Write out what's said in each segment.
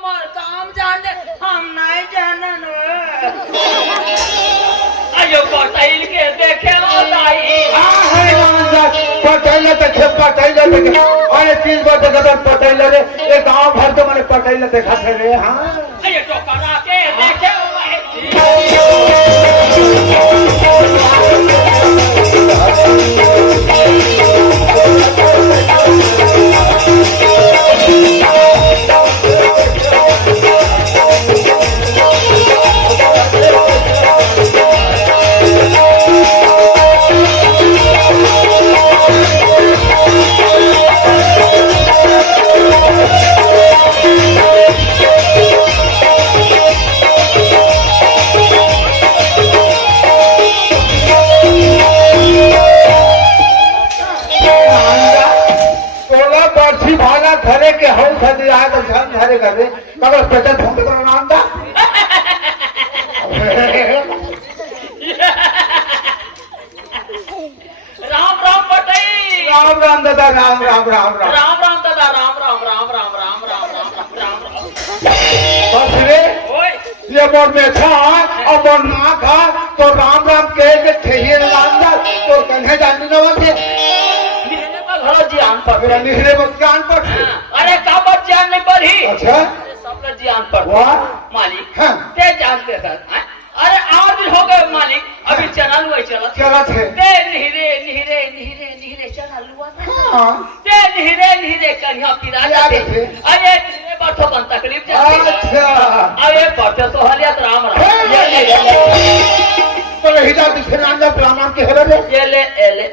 तुम्हार काम जाने हम नहीं जानन अयो पटाइल के देखे बताई हाँ है ना पटाइल देखे अरे 3 बार देखा पटाइल रे ये गाँव भर तो मैंने पटाइल देखा थे रे। हाँ अयो टोकरा के देखे घरे के हौ खदे आ तो धन घरे करे मगर पेटा ढूंढ कर नाम दा राम राम पटाई राम राम दादा राम राम राम राम राम राम दादा राम राम राम राम राम राम राम राम राम बस रे ओए ये मोर में था और मोर ना था तो राम राम कह के ठेहिए नाम दा तो कन्हे जानी न होते मेरे में घर जान पर मेरा निहरे बच्चान पर अरे का बात जान नहीं पड़ी अच्छा सब लोग जान पर वाह मालिक हाँ ते जानते सर अरे 8 दिन हो गए मालिक अभी चैनल हुआ चला चला थे ते निहरे निहरे निहरे निहरे चैनल हुआ हाँ ते निहरे निहरे कन्या पिरा जाते अरे निहरे बैठो बन तकलीफ जाती अच्छा अरे बैठो तो हलिया राम राम तो हिजा दिखना ना ब्राह्मण के हेरे ये ले एले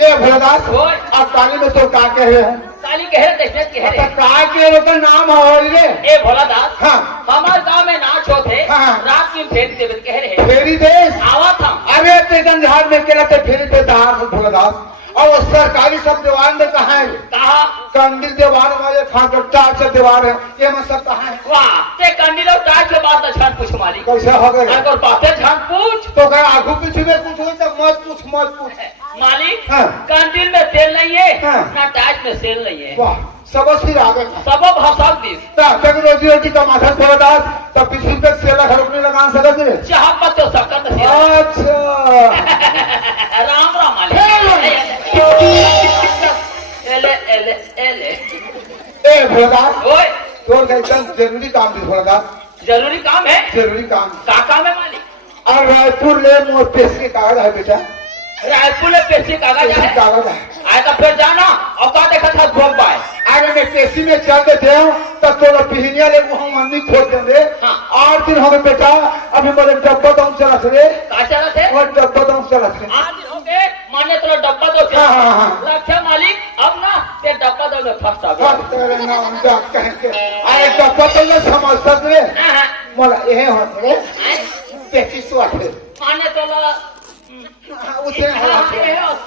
ये भोलादास ओए अब काली में तो का कह रहे हैं काली कह देखने कह अच्छा रहे का के लोग नाम हो रे ए भोलादास हाँ हमारे गांव में नाच होते हाँ। रात में फेरी देवत कह रहे फेरी देश आवा था अरे ते गंधार में केला ते फेरी दे दार भोलादास और वो सरकारी सब दीवार में कहा है कहा कंदिल दीवार वाले खाकटा से दीवार है ये में सब कहा है वाह ते कंडीलो टाट के बाद छान पूछ मालिक कैसे हो गए अगर बातें छान पूछ तो कह आगू पीछे में कुछ हो तो मत पूछ मालिक हाँ। कंडील में तेल नहीं है हाँ। ना टाट में सेल नहीं है वाह सब सिर आ गए सब भाषा दिस टेक्नोलॉजी रोटी का माथा भोलादास तब पीछे तक सेला घर अपने लगा सकते हैं चाह पत्ते सकत है अच्छा राम राम मालिक एले एले एले ए भोलादास ओए तोर का एकदम जरूरी काम थी भोलादास जरूरी काम है जरूरी काम का काम है मालिक और रायपुर ले मोर पेश के कागज है बेटा रायपुर में पेशी कागज है कागज है आए तो फिर जाना और का देखा था बॉम्बाई अरे मैं पेशी में चल देते हूँ तब तो पिहनिया ले वहाँ मंदी खोल देंगे हाँ। 8 दिन हमें बेटा अभी मेरे डब्बा दाम चला थे का चला थे और डब्बा दाम चला थे 8 दिन हो गए माने तो डब्बा दो हाँ। रक्षा मालिक अब ना ते डब्बा दो में फंस आ गया तेरे नाम का कह के अरे डब्बा तो न समझ सकते मोला यह होते पेशी स्वास्थ्य माने तो ला उसे हाँ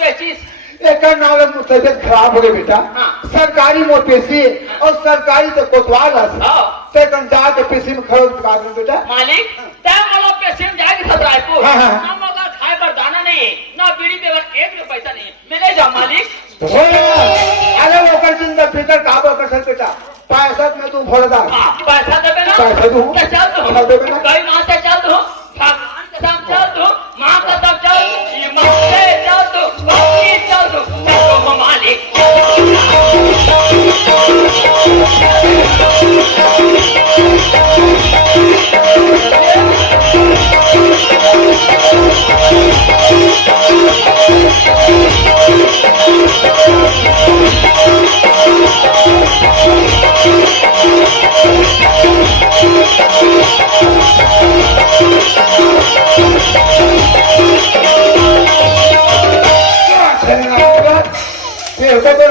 25 एक नाम तबियत खराब हो गई बेटा हाँ। सरकारी मोर पेशी और सरकारी तो कोतवाल हाँ। ते जा के पेशी में खड़ो कर दो बेटा मालिक ते वाला पेशेंट जाएगी सब रायपुर हाँ, हाँ। ना मगर खाए पर दाना नहीं है ना बीड़ी पे एक में पैसा नहीं है मिले जा मालिक अरे वो कर चिंता फिकर का वो कर सक बेटा पैसा में तू भोलदार हाँ पैसा देवे ना पैसा दूं तो चल दो चल देवे ना कहीं माँ से चल दो भगवान के साथ चल दो माँ का साथ चल माँ से चल दो बाकी चल दो मालिक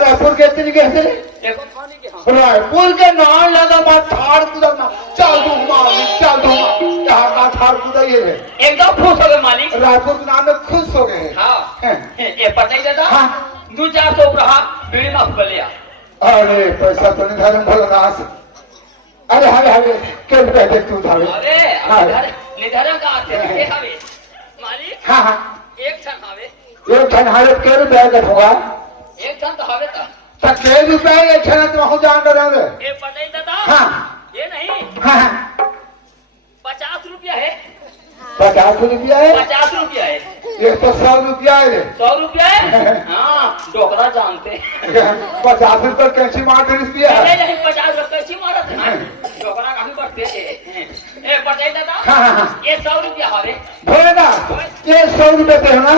रायपुर के तरीके से देखो खाने के हाँ रायपुर के नाम लगा बात ठाड़ कुदा चल दूंगा यहाँ ठाड़ कुदा ये है एकदम खुश हो गए मालिक रायपुर के नाम में खुश हो गए हाँ ये पता ही देता हाँ। 200-400 रहा बीड़ी माफ कर लिया अरे पैसा तो निधारण भोलनाश अरे हवे क्यों कहते तू धावे अरे हाँ। निधारण का आते हैं हवे मालिक हाँ हाँ एक क्षण हवे एक ठन हालत क्यों बैग होगा एक क्षण तो हवे था सत्तर रुपया ये छना तो हो जान रहे ये पटेल दादा हाँ ये नहीं हाँ 50 रुपया है 50 रुपया है 50 रुपया है ये तो 100 रुपया है 100 रुपया है हाँ डोकरा जानते 50 रुपये कैसी मार रुपया नहीं है नहीं 50 रुपये कैसी मारा था डोकरा काफी बढ़ते ए पटेल दादा हाँ हाँ ये 100 रुपया हमारे भोलेना ये 100 रुपये देना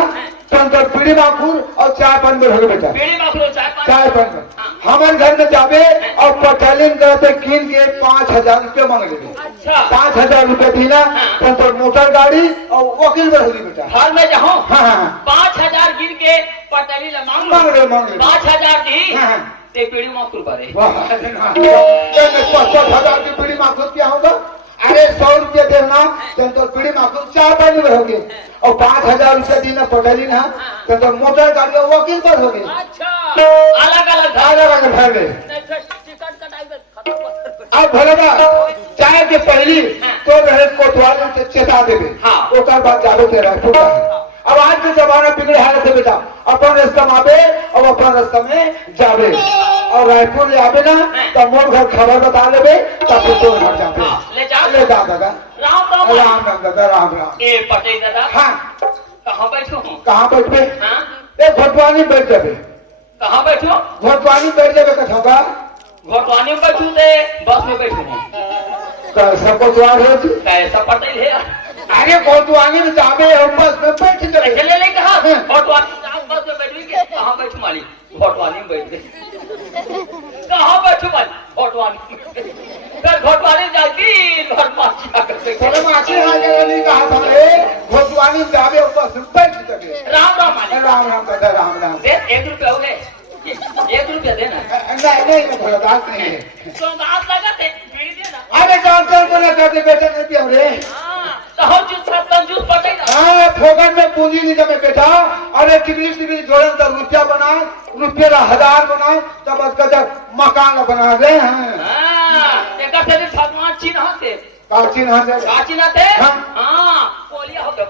तो पीढ़ी माखूर और चाय पान में भगे बेटा बीड़ी माखलो चाय पान में हमारे घर में जावे और पटेलिन करते कीन के 5,000 रुपये मांग लेंगे अच्छा 5,000 रुपये दीना तो मोटर गाड़ी और वकील में होगी बेटा घर में जाओ हाँ हाँ 5,000 गिन के पटेली ला मांग ले 5,000 दी हाँ ते पीड़ी माखुर बारे वाह 5,000 की पीढ़ी माखूर क्या होगा अरे 100 रुपये देना तो पीढ़ी माखूर चाय पान में होगी और 5,000 रुपये देना पटेली ना तो मोटर गाड़ी और वकील पर होगी अच्छा अलग अलग अलग घर में टिकट कटाई में खत्म कर अब भलेगा चाय के पहली तो रहे कोतवाल से चेता देवे हाँ। ओकर बाद जावे के रायपुर का है अब आज के जमाना बिगड़े हालत है बेटा अपन रास्ता में आवे और अपन रास्ता में जावे और रायपुर ले आवे ना तो मोर घर खबर बता लेवे तब फिर तो घर जावे ले जा दादा राम राम राम राम दादा राम राम ए पटेल दादा हाँ कहाँ बैठो हूँ कहाँ बैठे हाँ एक घोटवानी बैठ जावे कहाँ बैठो घोटवानी बैठ जावे कथा होगा घोटवानी में बैठू थे बस में बैठू हूँ सब कोतवाल हो कैसा पटेल है अरे घोटवानी में जावे और बस में बैठ जावे चले ले कहा घोटवानी बस में बैठ के कहाँ बैठू मालिक घोटवानी में बैठ गए कहाँ बैठू मालिक घोटवानी फिर घोटवानी जाती घर माची आकर थोड़े माची आ गए नहीं कहा था रे घोटवानी में जावे और बस में बैठ जावे राम राम मालिक राम राम दादा राम राम दे 1 रुपया हो गए 1 रुपया देना नहीं थोड़ा बात नहीं है तो बात लगा थे बीड़ी देना अरे डॉक्टर को ना कहते बेटा नहीं पिया रे तो हम जूस पटेल हाँ फोकट में पूंजी नहीं जमे बेटा अरे टिकली जोड़े तो रुपया बनाए रुपये 1000 बनाए तब उसका मकान बना दे भगवान चिन्ह थे काची ना दे चिन्ह थे हाँ पोलिया हो गया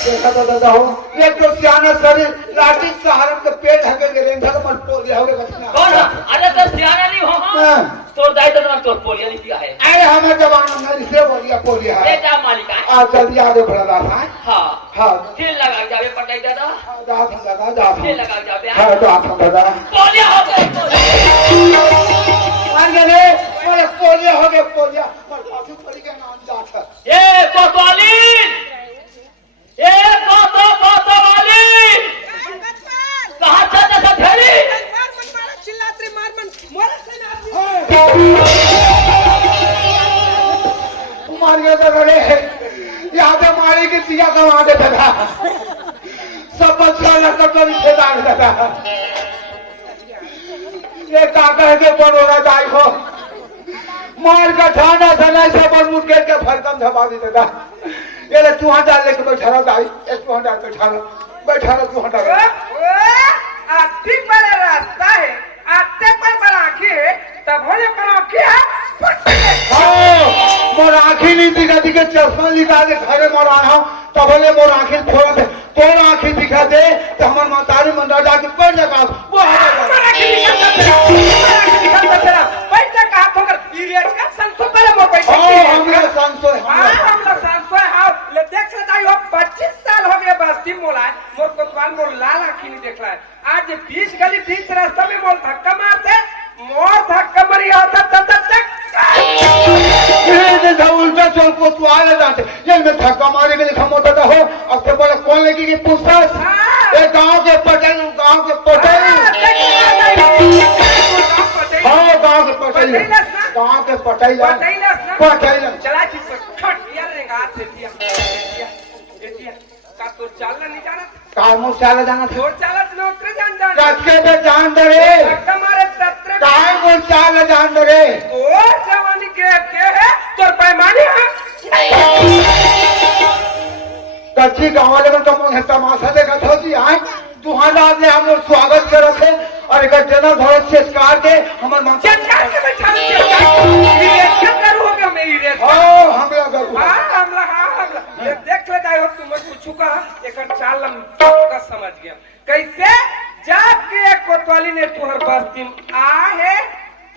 देखा तो दादा हो एक तो सियाना शरीर लाठी सहारन के पेड़ हगे के रेंधा तो मन पोलिया हो गया कौन अरे तो सियाना नहीं हो तो दाई तो ना तो पोलिया नहीं किया है अरे हमें जवान में से बोलिया पोलिया है जा मालिक आ जल्दी आ दे बड़ा दादा हाँ हाँ फिर लगा जावे पटाई दादा जा फिर लगा जावे हाँ तो आप दादा पोलिया हो गए अरे बोले पोलिया हो गया पोलिया पर काफी पड़ी के नाम जाता ये कोतवाली ये कोतवाली कहाँ चलते सब भेड़ी मार गया था रे यहाँ पे मारी की सिया कमा देता था सब बच्चा लड़का कभी खेता था ये काका के बनोरा दाई हो मार का ठाना सना सब और मुर्गे के फरकम झपा देता था ये ले तू डाल लेके बैठा रहा दाई एक तू डाल बैठा रहा तू डाल आती बड़ा रास्ता है आते पर बड़ा आँखी है तब होने पर आँखी है मोर आँखी नहीं दिखा दिखे चश्मा निकाल के घरे मोर आया हूँ तब बोले मोर आँखी छोड़ दे तोर आँखी दिखा दे तो हमारे मातारी मंदिर जाके बैठ जाएगा वो आज 20 गली 20 रास्ता में मोर धक्का मारते मोर धक्का मरी आता उल्टा चौक को तू आ जाते ये मैं धक्का मारे के लिए मोटा था हो अब तो बोला कौन लगी कि पूछताछ ये गांव के पटेल हाँ गांव के पटेल चला का तो चलना नहीं जाना काम चाला जाना था छोड़ चाला नौकरी जान कसके पे जान दे हमारे सत्र काय को चाल जान दे ओ जवानी के है तोर पैमाने है कच्ची गाँव वाले में कम तमाशा देखा था जी आए 2000 ने हम लोग स्वागत कर रखे और एक जना भरत से कार के हमारे मां चटकार के बैठा करूंगा मैं हमला करूँ हमला ये देख ले चुका एक चाल का समझ गया कैसे जाके एक कोतवाली ने तुहर बस्ती में आ है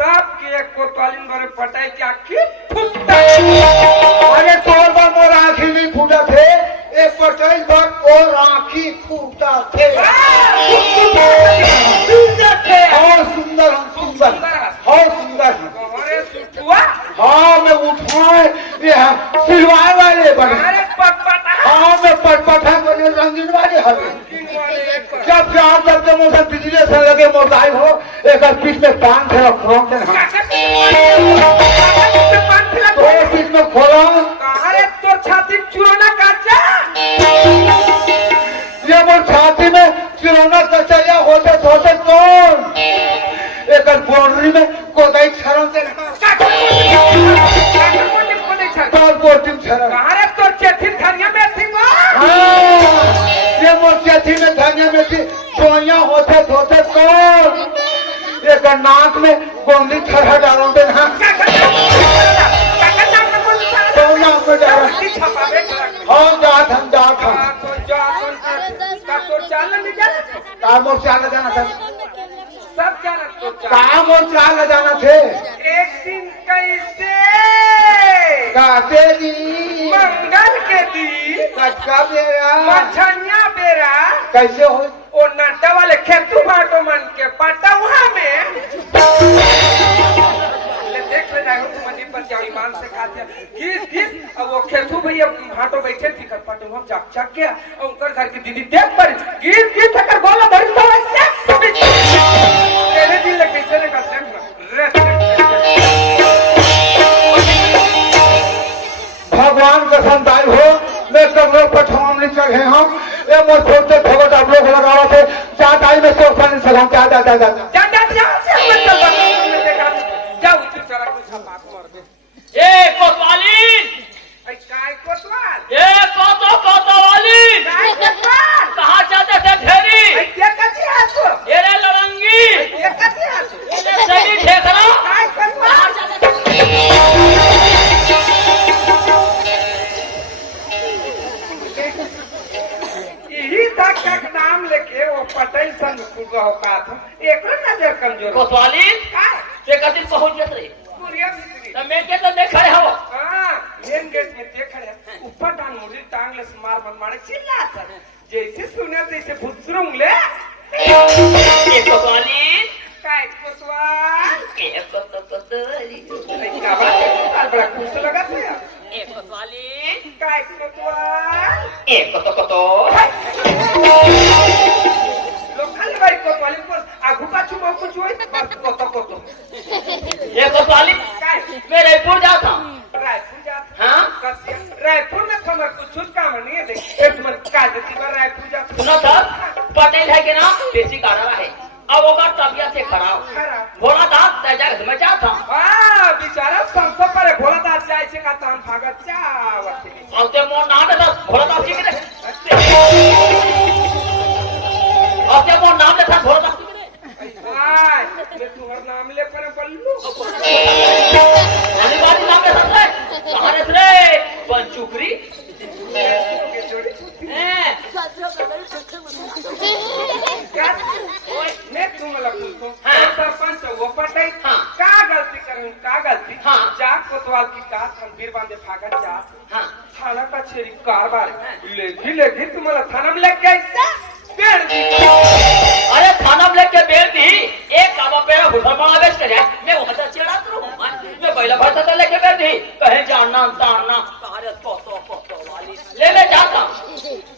तब के एक कोतवाली बड़े पटाई की आखी फूटता अरे तोर पर मोर आँखी नहीं फूटा थे एक पटाई पर और आँखी फूटा थे और सुंदर और सुंदर अरे सुटुआ हाँ मैं उठवाए ये सिलवाए वाले बने अरे पटपटा हाँ मैं पटपटा बने रंगीन वाले हवे जब प्यार जब के मौसम बिजली से लगे मोबाइल हो एक पीठ में पान थे रखो दो पीठ में खोला अरे तोर छाती चुरोना काचा ये मोर छाती में चिरौना कचरिया होते होते कौन एक बाउंड्री में कोदाई छरम से तोर बोटिंग छरम अरे तोर चेथिन धनिया में थी ये मोर चेथी में धनिया में थी सोया होते होते कौन एक नाक में गोंदी छरहा डालो दे ना सोना में डालो हाँ जात हम काम और चाल जाना था सब जाना तो काम और चाल जाना थे एक दिन कैसे काते दी मंगल के दिन कटका बेरा मछनिया बेरा कैसे हो ओ नड्डा वाले खेतू बाटो मन के पटवा में ले देख ले जाओ तुम मंदिर पर जाओ ईमान से खाते किस अब वो खेतू भैया भाटो बैठे थी कर पटवा हम जाग जाग के उनकर घर की दीदी देख पर किस कर बोला बड़ी तो ऐसे तेरे दिल ले कैसे ने करते भगवान का संताई हो मैं कमरे पठवाम नहीं चढ़े हम ये मोर छोटे भगत आप लोग लगावा थे चार टाइम में सोच पानी सलाम जा जा जा जा जाओ तू चला कुछ छाप मार दे ए कोतवाली आई काय कोतवाल ए कोतवाली काय कोतवाल कहाँ जाते थे ढेरी आई क्या कथी हाथ ये रे लड़ंगी ये कथी हाथ ये सही ठेकरा काय कोतवाल यही तक का नाम लेके वो पटेल संग पूरा होता था एक नजर कमजोर कोतवाली काय ते कति पहुंच गए रे पूरिया मिस्त्री त मैं के तो देख रहे हो हां मेन गेट में देख रहे ऊपर टांग मुड़ी टांग ले मार मन मारे चिल्ला था जैसे सुने जैसे भुसरुंग ले ए कोतवाली काय कोतवाल ए कोतवाली क्या बड़ा खुश लगा था यार ए कोतवाली काय कोतवाल ए कोतो लोकल भाई कोतवाल पर आगू पाछू बहुत कुछ होई बस कोतो ये कोतवाली काय मैं रायपुर जाता रायपुर जा हाँ कसिया रायपुर में खबर कुछ काम नहीं है देख एक मन का जति पर रायपुर जा सुनो सर पटेल है के नाम देसी काढ़ा है अब वो तबियत से खराब भोला दास तेजा में जाता वाह बेचारा संसो पर भोला दास जाए से का हम भागत चावत अब ते मोर नाम है भोला दास जी के अब ते मोर नाम है भोला दास हाय मैं तुम्हारा नाम ले पर बल्लू अनिवार्य नाम है सर कहां रे पंचुकरी के जोड़ी मैं तुम्हाला पूछतो सरपंच वो पटाई का गलती करूं का गलती जाग कोतवाल की का खंबीर बांधे भागत जा थाना का छेरी कारबार लेगी तुम्हाला थाना में लेके बेड़ दी अरे थाना में लेके बेड़ दी एक काम पे भुसरमाना बेच कर मैं वहां से चिढ़ा करूं मैं पहला भाषा तो लेके बेड़ दी कहे जानना तारना तारे कोतो वाली ले मैं जाता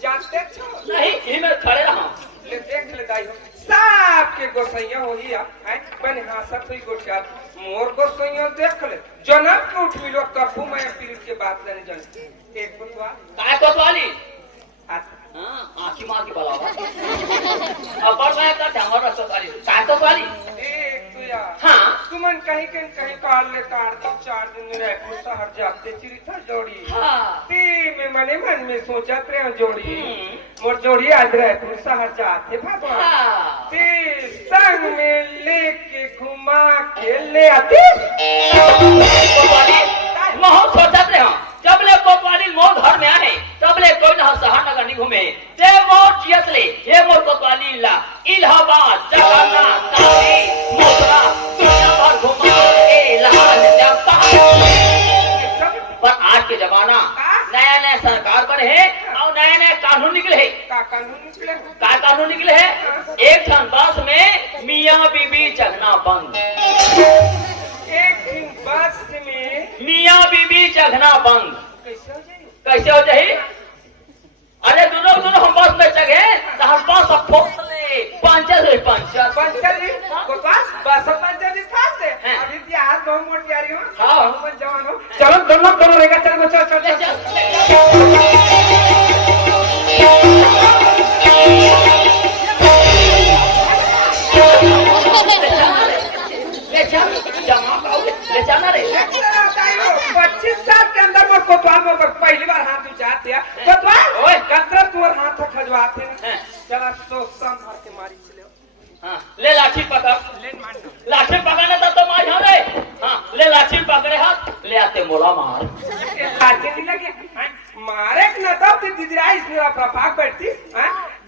जानते छो नहीं ही मैं खड़े रहा ले देख ले दाई साहब के गोसैया हो ही है बन हासत हुई गोठिया मोर गोसैया देख ले जनक के उठ मिलो कबू मैं पीर के बात लेने जन एक बुतवा काय कोतवाली हां आंखी मार के बुलावा अब पर मैं का ढंगर रसो वाली काय कोतवाली एक तो यार हां तुमन कहीं काट ले काट दो 4 दिन में रायपुर शहर जाते चिरी था जोड़ी हां ती में मने मन में सोचा रे जोड़ी मोर जोड़ी आज रायपुर शहर जाते भगवान हां ती संग में लेके घुमा के ले आती कोतवाली बहुत सोचत रहे जब ले कोतवाली मोर घर में आए तब ले कोई ना शहर नगर नहीं घूमे ते मोर जियत ले ये मोर कोतवाली ला इलाहाबाद जगन्नाथ काशी मथुरा दुनिया भर घुमा ए लाल देवता पर आज के जमाना नया नया सरकार बने है और नया नया कानून निकले है का कानून निकले है एक ठन बस में मियाँ बीबी चढ़ना बंद एक दिन बस में मियाँ बीबी चढ़ना बंद कैसे हो जाए अरे दोनों हम बस में चढ़े तो हम बस अब फोसले पंचर बस अभी बिहार बहुत मोट जा रही हो हाँ। बहुत जवान हो चलो दोनों रहेगा चलो चल ले जाना रे 25 साल के अंदर में कोतवाल में पहली बार हाथ उचाते हैं कोतवाल ओए कतरा तोर हाथ खजवाते हैं चला तो संभाल के मारी चले हाँ ले लाठी पकड़ लाठी पकड़ने तो मार यहाँ रे हाँ ले लाठी पकड़े हाथ ले आते मोला मार लाठी नहीं लगे मारे न तब तो दीदरा इसमें प्रभाग बैठती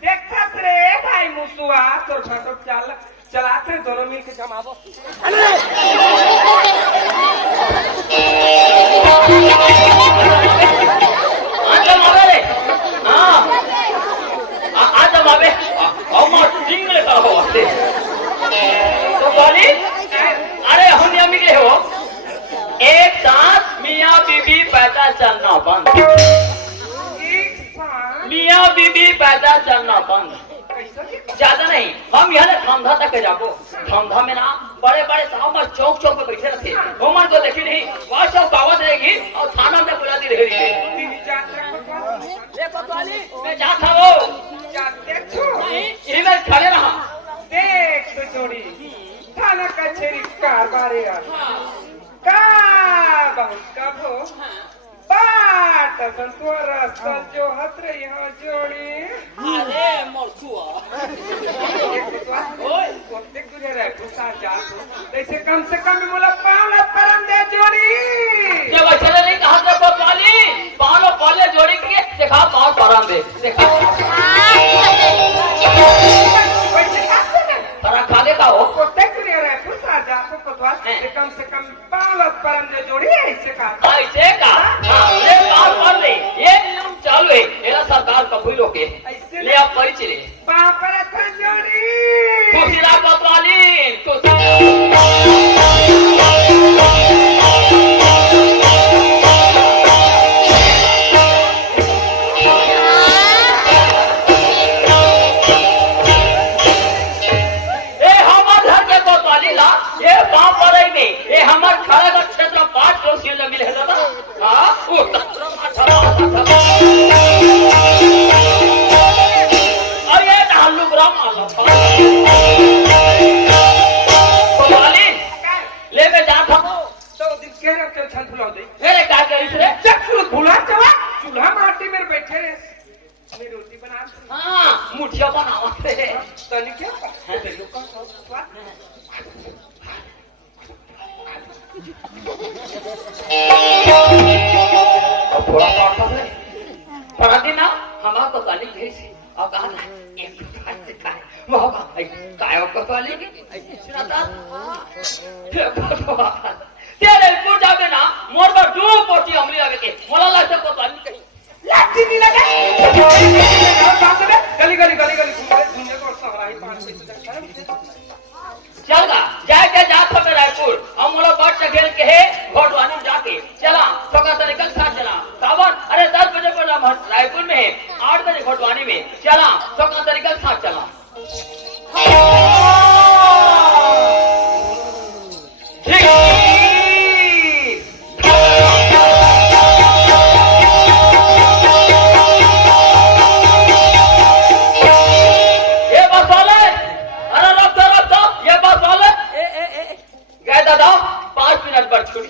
देखता रे भाई मुसुआ तो चल चलाते दोनों मिल के जमाबो आज जमावे रे हाँ आज जमावे और मार सिंग लेता हो आते तो बोली अरे हम यहाँ निकले हो एक साथ मियाँ बीबी पैदा चलना बंद मियाँ बीबी पैदा चलना बंद ज्यादा नहीं हम यहाँ धंधा तक जाबो धंधा में ना बड़े बड़े साहब चौक चौक पे बैठे रहते उमर को देखी नहीं वहाँ सब दावत रहेगी और थाना में बुला दी रहेगी मैं जा था वो इधर खड़े रहा देख तो जोड़ी थाना कचेरी कारबारे का बहुत कब हो बाट संतोर रास्ता जो हत्र यहाँ जोड़ी अरे मरसुआ ओए कोते तुझे रे पुसा जा जैसे कम से कम मोला पावला परम दे जोड़ी जब चले नहीं कहा था कोतवाली पालो पाले जोड़ी के देखा पाव परम दे देखा तरा खाले का हो कोते तुझे रे पुसा जा तो कोतवाल कम से कम पावला परम दे जोड़ी ऐसे का हाँ ले पाव पर दे ये नियम चालू है ये सरकार कबूल हो के ले आप परिचय ले पाव पर था जोड़ी कुशीला कोतवाली ये हमारे खड़ा क्षेत्र 5 किलो सील मिले है दादा हाँ वो और ये ढालू ग्राम आला कोतवाली ले मैं जा था तो दिन कह रहे हो छल फुला दे मेरे क्या करी रे चक्कू भुला चला चूल्हा माटी में बैठे रे मैं रोटी बना हाँ मुठिया बनावा थे तो नहीं क्या है लोग का थोड़ा पढ़ा देना हमारा कोतवाली भेज से और कहा ना एक वह काय कोतवाली तेरे पुर जावे ना मोर पर दो पोटी हमली लगे के मोला लाते कोतवाली के लाठी नहीं लगा गली गली गली गली दुनिया को सहारा ही 5 पैसे चल गा जाके जात हो रायपुर और मोला बट चखेल के है घोटवानी जाके चला सका तरीका साथ चला सावन अरे 10 बजे पर रायपुर में है 8 बजे घोटवानी में चला सका तरीका साथ चला ये बस वाले अरे रख दो ये बस वाले गए दादा 5 मिनट पर छूट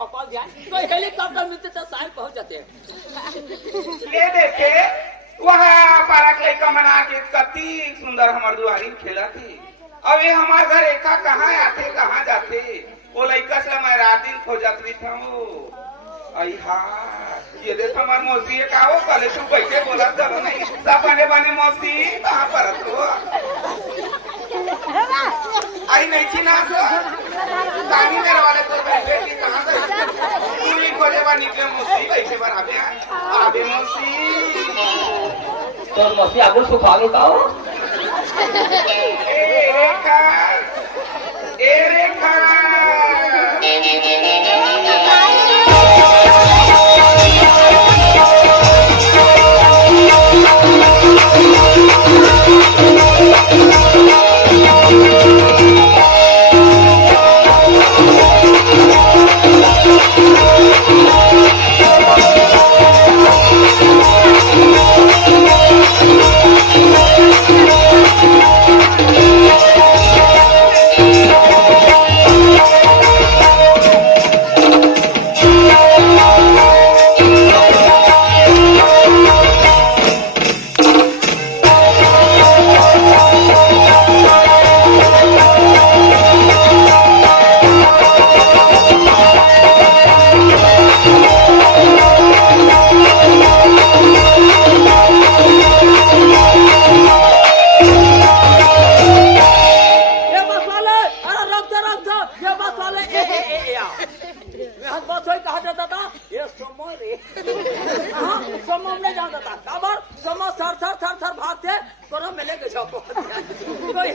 खपल जाए तो हेलीकॉप्टर मिलते तो साइड पहुंच जाते हैं। ले देखे वहाँ पार्क लड़का मना के कति सुंदर हमार दुआरी खेला थी। अब ये हमारे घर एका कहाँ आते कहाँ जाते वो लड़का से मैं रात दिन खोजत रही था। आई हाँ ये देख हमार मौसी का हो कल तू कैसे बोला चलो नहीं सब बने बने मौसी कहाँ पर तो आई नहीं थी ना सो दानी मेरे वाले तो बैठे थी कहाँ गए तू ही खोजे बार निकले मौसी कैसे बार आवे मौसी तो मौसी आगू सुखा लो का ए रेखा ए रेखा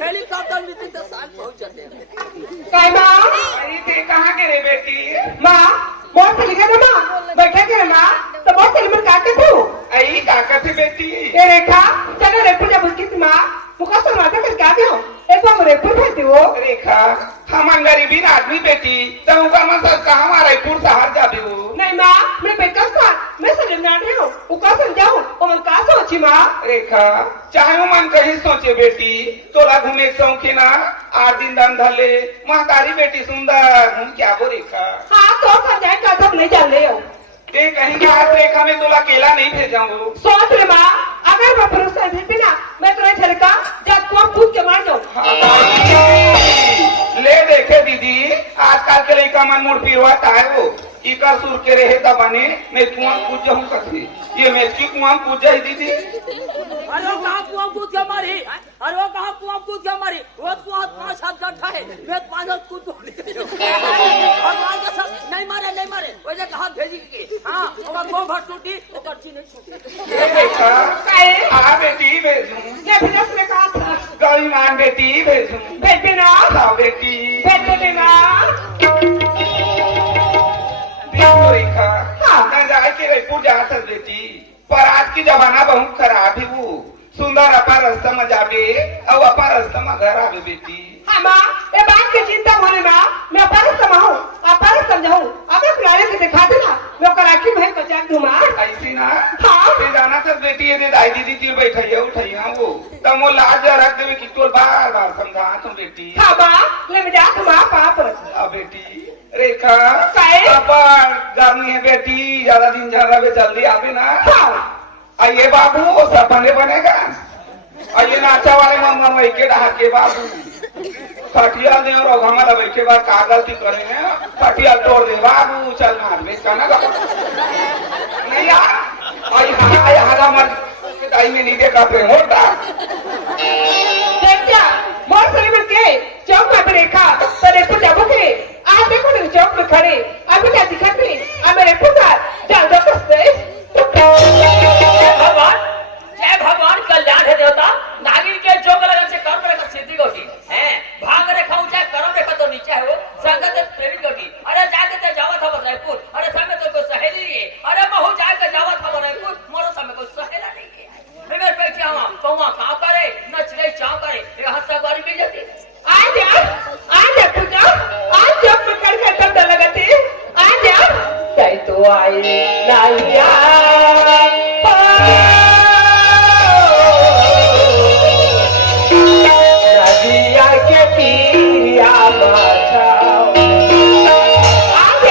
हेलीकॉप्टर मिलते तो साइड पहुंच जाते हैं। काय माँ अरे थे कहाँ के रे बेटी माँ बहुत चली गई ना माँ बैठा के माँ तो बहुत चली मैं काटे तू आई काका थी बेटी ये रेखा चलो रेपू जब उसकी थी माँ मुका समाजा कर क्या दियो एक बार रेपू भरती हो रेखा हम गरीबी आदमी बेटी तो उनका मतलब कहाँ हमारा पूर शहर जाबे हो नहीं माँ मैं बेकार था मैं समझ में आ रही हूँ उका समझाऊँ और मन कहा सोची माँ रेखा चाहे वो मन कहीं सोचे बेटी तोला घूमे के शौकी ना 8 दिन दन धले महतारी बेटी सुंदर घूम क्या बो रेखा हाँ तो समझाए का सब नहीं जान रहे हो ते कहीं का आज रेखा में तोला केला नहीं भेजाऊँ सोच रे माँ अगर मैं भरोसा नहीं बिना मैं तुम्हें छड़का जब तुम कूद के मार दो ले देखे दीदी आजकल के लड़का मन मुड़ फिरवाता है वो इका सुर के रहे दबाने मैं कुआं पूज जाऊँ कथी ये मेरी कुआं पूज जाए दीदी अरे वो कहाँ कुआं कूद के मारी अरे वो कहाँ कुआं कूद के मारी वो कुआं 5 हाथ गड्ढा है मैं 5 हाथ कूद तो भगवान का सब नहीं मारे वो जे कहाँ भेजी के हाँ और वो घर टूटी और गर्ची नहीं छूटी ये देखा आ बेटी भेजूं ये फिर उसने कहा था गई मान बेटी भेजूं भेज देना हाँ बेटी भेज देना देखो रेखा हाँ। न जाए के रायपुर जाता बेटी पर आज की जमाना बहुत खराब है वो सुंदर अपा रास्ता में जाबे और अपा रास्ता में घर आवे बेटी हाँ माँ ये बात की चिंता होने माँ मैं अपने समाहूँ अपने समझाऊँ अगर पुराने से दिखा देना मैं कराची में बचा दूँ माँ ऐसी ना हाँ। ते जाना था बेटी ये दाई दीदी तीर बैठाइया उठाइया वो तब वो लाज रख देवे कि तोर बार बार समझा तुम बेटी हाँ माँ ले मैं जाता माँ पाप अब बेटी रेखा काहे? अपन गर्मी है बेटी ज्यादा दिन जा रहा जल्दी आवे ना हाँ आइए बाबू सपने बनेगा आइए नाचा वाले मन वही के रहा के बाबू खटिया दे और हमारा बैठे बार का गलती करेंगे खटिया तोड़ दे बाबू चल मार में कहना नहीं यार आई हाँ यहाँ मर दाई में नहीं देखा पे होता देखिया मोर सलीमन के चौक में रेखा पर रेपू जाबो के आज देखो ना चौक में खड़े अभी क्या दिखत नहीं अब मेरे पुकार चल दो कसते जय भगवान कल्याण है देवता नागिन के जोग लगन से कर्म रेखा सिद्धि होती है भाग रेखा ऊंचा कर्म रेखा तो नीचे है वो संगत प्रेमी होती अरे जाके ते जावा था रायपुर अरे समय तो कोई सहेली है अरे महू जाके जावा था रायपुर मोरो समय कोई सहेला नहीं है मैं बैठे हम कौवा का करे नच रही चाव करे ये हंसा बारी मिल जाती आज पूजा आज जब मैं कर कर तब लगाते आज कई तो आई नहीं नदिया के तीरिया बचाओ आज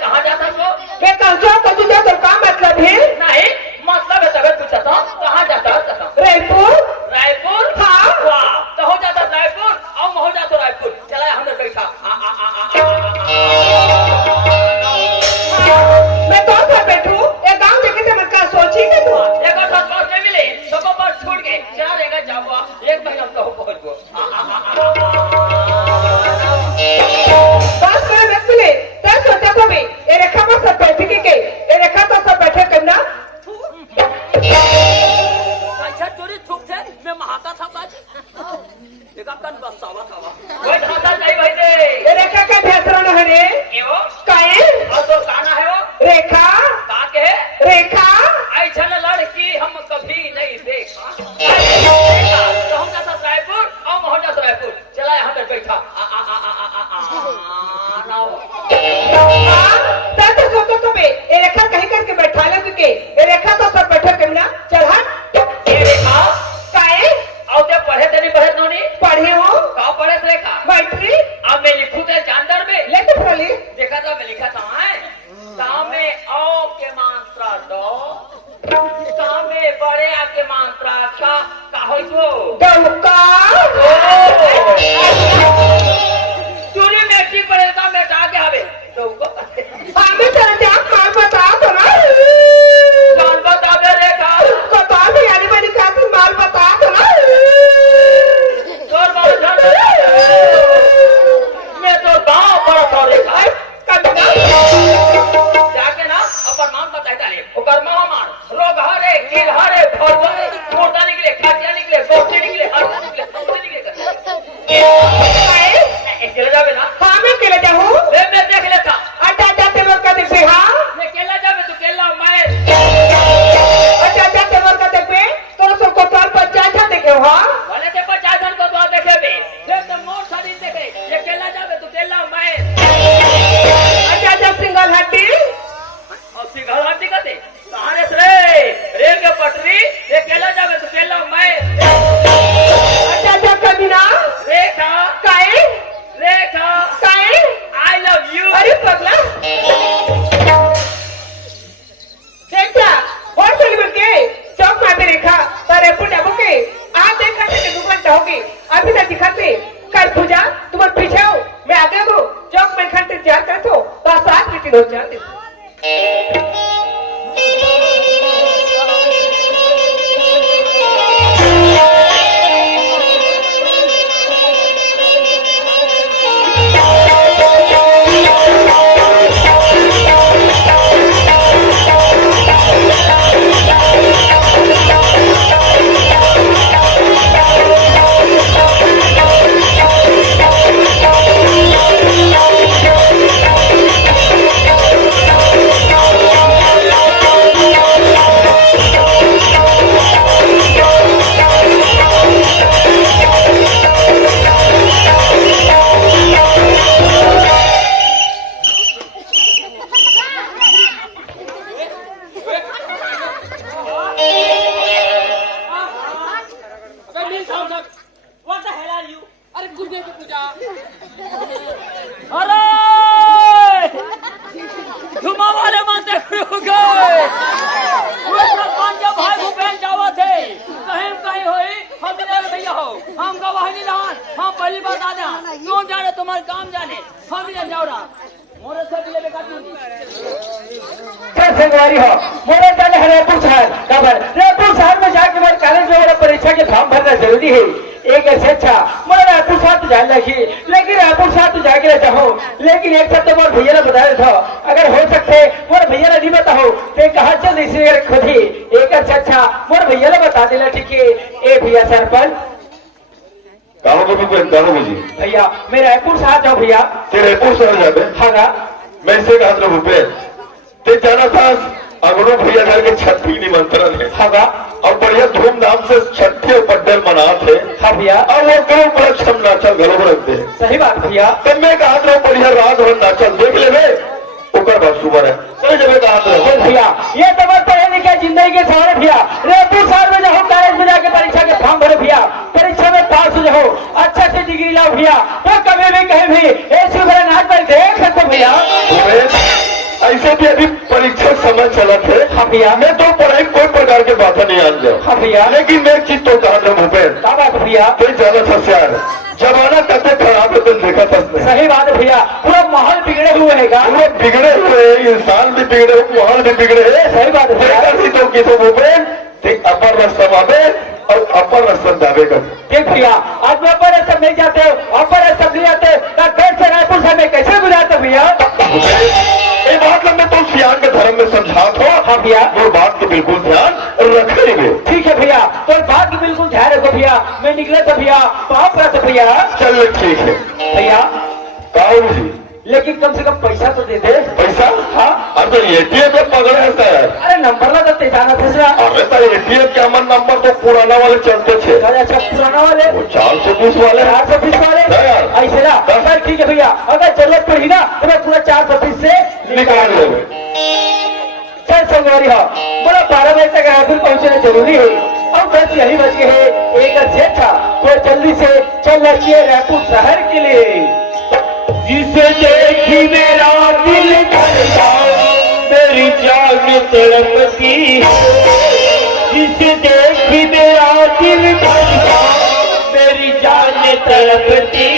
कहाँ जाता तो? मैं कहूँ तो तुझे तो का मतलब है? नहीं मतलब है तबे पूछा था कहाँ जाता रायपुर। रायपुर? हाँ। वाह तो हो जाता रायपुर और हो जाता रायपुर। चला हमने बैठा मैं कौन सा बैठू? ये गाँव देखे थे मैं क्या सोची के तू? एक और बात नहीं मिले सबको पर छूट गए चला रहेगा जाऊँगा एक महीना तो हो पहुँच गो बात करे मत मिले तब सोचा को भी ये रेखा में सब बैठे के ये रेखा तो सब बैठे करना। अच्छा चोरी थूक थे मैं महाता था बाज एक अपन बसावा था कोई धाता नहीं भाई दे ये रेखा का भैसरा न है रे ये वो काहे? और तो काना है वो रेखा का के रेखा ऐसा लड़की हम कभी नहीं देखा तो हम जाता रायपुर और हम जाता रायपुर चला यहाँ पे बैठा तब तो सोचो तुम्हें ये रेखा कहीं करके बैठा ले तुके ये रेखा तो सब बैठे करना। चल हट ये देखा काहे? और जब पढ़े थे नहीं पढ़े तो नहीं पढ़े हो कहाँ पढ़े थे देखा बैठरी अब मैं लिखूं थे जानदार में लेके फली देखा था मैं लिखा था सामे औ के मात्रा दो सामे बड़े आ के मात्रा का हो तो डंका चूरी में ठीक पड़ेगा मैं कहा के हवे तो हमें चल जा मार बता तो ना जान बता दे रेखा बता भी यानी बड़ी काफी माल बता तो ना जोर मार जान मैं तो गांव पड़ा था रेखा जाके ना अपन नाम बताए डाले ओकर महामार रोग हरे कील हरे भरवरे मोटा निकले खाटिया निकले गोटी निकले हर निकले सब निकले चले जावे ना हाँ मैं केले जाऊँ मैं देख लेता अच्छा अच्छा तेरे का देख पे हाँ मैं केला जावे तो केला मैं अच्छा अच्छा तेरे का देख पे तो सबको तौर पर चाचा देखे हो हाँ वाले के 50 जन को तो देखे बे फिर तो मोर साड़ी देखे ये केला जावे तो केला मैं अच्छा अच्छा सिंगल हड्डी और सिंगल हड्डी कहते कहां रे रेल के पटरी ये केला जावे तो केला मैं अच्छा अच्छा कमीना रेखा काहे रेखा काहे आई लव यू अरे पगला देखा और चली बन के चौक मारते रेखा तारे पुण्य बुके आज देखा कि दुकान होगी अभी तक दिखाते कल पूजा तुम्हारे पीछे हो मैं आगे हूँ चौक में खंड तैयार कर तो 7 मीटिंग हो जाते तुम्हारे काम जाने हम भी जाओ रहा मोरे से भी ले बेकार संगवारी हो मोरे जाने हरेपुर शहर खबर रेपुर शहर में जाके मेरे कॉलेज में परीक्षा के फॉर्म भरना जरूरी है एक अच्छा मोरे रायपुर साथ जान लगी लेकिन रायपुर साथ तो जाके चाहो लेकिन एक साथ तो मोर भैया ने बताया था अगर हो सकते मोर भैया ने नहीं बताओ तो कहा चल इसे खुद ही एक अच्छा मोर भैया ने बता देना ठीक है ए भैया सरपंच कहाँ जी भैया मैं रायपुर साथ जाऊँ भैया ते रायपुर शहर जाते हाँ मैं से कहा था रुपए ते जाना था अगड़ो भैया घर के छठी निमंत्रण है हाँ और बढ़िया धूमधाम से छठी और पड्डल मनाते हाँ भैया और वो करो उपलक्ष हम नाचल गलो रखते हैं सही बात भैया तब मैं कहा था बढ़िया रात भर नाचल देख ले ओकर बाद सुबह है चले जब कहा था भैया ये तो बस पढ़े लिखे जिंदगी के सवाल भैया रायपुर शहर में जाओ कॉलेज में जाके परीक्षा के फॉर्म भरो भैया परीक्षा में पास हो जाओ अच्छा से डिग्री लाओ भैया तो कभी भी कहीं भी ऐसे बड़ा नाच पर देख सकते भैया ऐसे भी अभी परीक्षा समय चला थे। हाँ भैया। मैं तो पढ़ाई कोई प्रकार की बात नहीं आन जाओ। हाँ भैया। लेकिन मैं एक चीज तो कहा था भूपेन, क्या बात है भैया? ते जाना था यार, जमाना कते खराब है तो देखा था। सही बात है भैया, पूरा माहौल बिगड़े हुए है का? पूरे बिगड़े हुए, इंसान भी बिगड़े हुए, माहौल भी बिगड़े है। सही बात है भैया। तो की तो भूपेन ते अपर रास्ता मावे और अपर रास्ता दावे कर। देख भैया, आज मैं अपर रास्ता नहीं जाते हो, अपर रास्ता नहीं जाते, पेट से रायपुर से मैं कैसे गुजारता भैया? ये बात मैं तो सियान के धर्म में समझात हो। हाँ भैया। वो बात की बिल्कुल ध्यान रखेंगे। ठीक है भैया, तो इस बात की बिल्कुल ध्यान रखो भैया। मैं निकले था भैया, पाप रहा था भैया। चल ठीक है भैया, काऊ जी, लेकिन कम से कम पैसा तो दे दे। पैसा? हाँ। अरे तो एटीएम में पकड़े है सर। अरे नंबर लगा ते जाना था सर। अरे तो एटीएम के अमन नंबर तो पुराना वाले चलते थे। अच्छा, पुराना वाले वो 420 वाले 420 वाले हाँ। ऐसे ना? सर ठीक है भैया, अगर जरूरत पड़ी ना तो मैं पूरा 420 से निकाल ले। चल संगवारी हो, बोला 12 बजे तक रायपुर पहुंचना जरूरी है और बस यही बच गए है एक सेठ था, तो जल्दी से चल रखिए रायपुर शहर के लिए। जिसे देखी मेरा दिल धड़का, मेरी जान तड़पती, जिसे देखी मेरा दिल धड़का, मेरी जान तड़पती।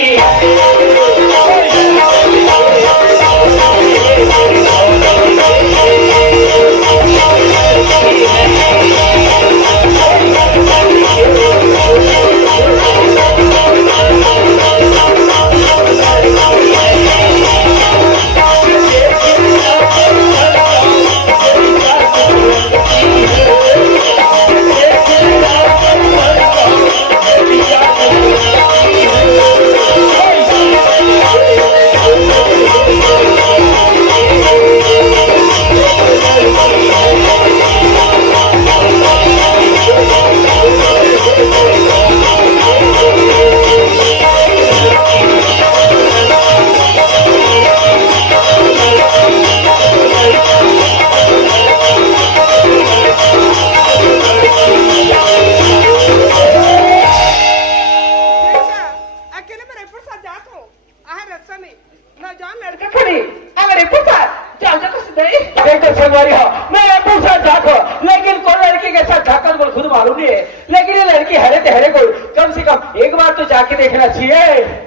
अकेले में रायपुर साथ जात हो, आहा रस्ता में ना जान लड़का खड़ी, अगर रायपुर साथ जाओ तो दे। देखो संगवारी हो, मैं रायपुर साथ जात हो, लेकिन कोई लड़की के साथ जाकर को खुद मालूम नहीं है, लेकिन ये लड़की हरे तेहरे को कम से कम एक बार तो जाके देखना चाहिए।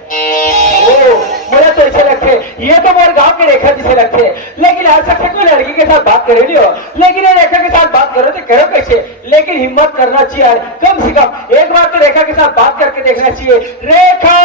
ओ, मुझे तो ऐसे लगते, ये तो मेरे गांव के रेखा जिसे लगते, लेकिन आज तक कोई लड़की के साथ बात करे नहीं हो, लेकिन ये रेखा के साथ बात करो तो करो कैसे? लेकिन हिम्मत करना चाहिए यार, कम से कम एक बार तो रेखा के साथ बात करके देखना चाहिए। रेखा,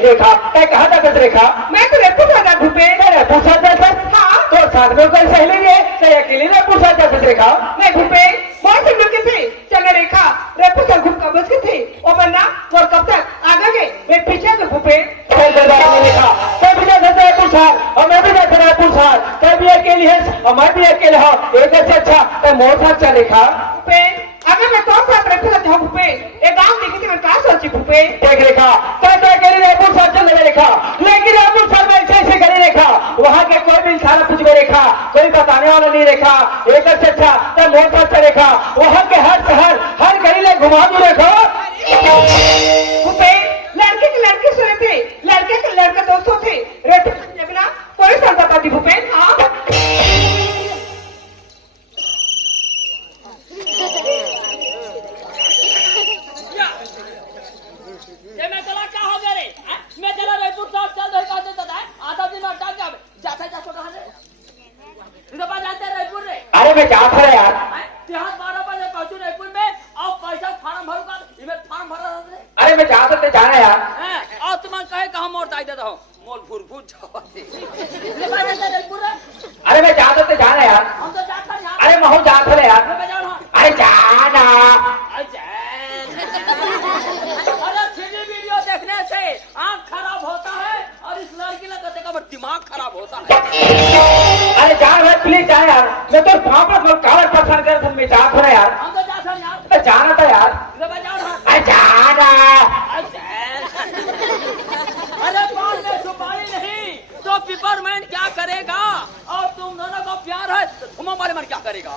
रेखा, कहा था रेखा? मैं तो रायपुर साथ भूपे। रायपुर साथ जाता? हाँ। तो साथ में कोई सहेली है, तो अकेले रायपुर साथ जाता रेखा? मैं भूपे बहुत से लोग थे, चले रेखा रायपुर साथ घूम कब के थे और वरना और कब तक आगे गए मैं पीछे तो भूपे। रेखा तो भी जाता रायपुर साथ और मैं भी जाता रायपुर साथ, तो भी अकेली है और मैं भी अकेले हो, एक से अच्छा तो मोर साथ चल रेखा। भूपे अगर मैं तो साथ रायपुर साथ जाऊँ भूपे, एक गाँव देखी थी मैं कहा सोची भूपे। देख रेखा, तो अकेले रायपुर साथ चल रहे रेखा, लेकिन रायपुर साथ में ऐसे करे रेखा, वहाँ के कोई भी इंसान कुछ भी रेखा, कोई बताने वाला नहीं रेखा, एक से अच्छा तो मोर साथ चल रेखा, वहाँ के हर शहर हर गली में घुमा दू रेखा। भूपे लड़के के लड़के सुने थे, लड़के के लड़का दोस्तों थे, रायपुर जगना कोई संता पाती भूपे। हाँ मैं चला क्या हो गया रे? मैं चला रायपुर साथ चल रही कहते दादा आधा दिन और टाइम जाता जाता कहां रे? इधर बात जानते हैं रायपुर रे? अरे मैं जा था यार, यहाँ 12 बजे पहुंचू रायपुर में और पैसा फार्म भरूंगा, इधर फार्म भरा रे। अरे मैं जा तो जाना यार। और तुम कहे कहां मोड़ ताई देता हो मोल भूर भूर जाते। इधर बात जानते हैं रायपुर रे? अरे मैं जा तो जाना यार। हम तो जाता यहां। अरे मैं हूँ जा था यार। मैं जाऊं हां। अरे जाना। अरे सीधी वीडियो देखने से आंख खराब होता है और इस लड़की का कहते का दिमाग खराब होता है। अरे जा भाई प्लीज जा यार, मैं तो वहाँ पर काला पसंद कर तुम मैं जा था यार। हम तो जाता यार। मैं जाना था यार। इधर बात जाओ हां। अरे जाना। अरे बाल में छुपाई नहीं तो पिपरमैन क्या करेगा और तुम दोनों को प्यार है तो धुआं वाले मन क्या करेगा?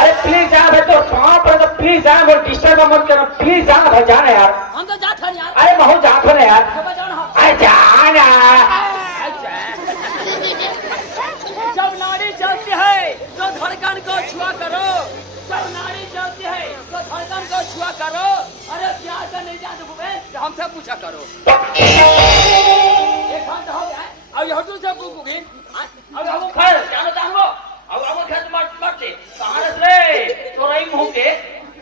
अरे प्लीज जा भाई, तो वहाँ पर तो प्लीज जा, वो डिस्टर्ब मत करो, प्लीज जाना भाई, जाना यार। हम तो जाते हैं यार। अरे मैं हूँ जा था यार। इधर बात जाओ हां। अरे जाना। छुआ करो। अरे प्यार का नहीं जानते भूपेन, हमसे पूछा करो। एक घंटा हो गया है, अब ये होटल से पूछूंगी। अब हम खैर जानो जानबो, अब हम खेत मरते कहाँ रे तो रही मुँह के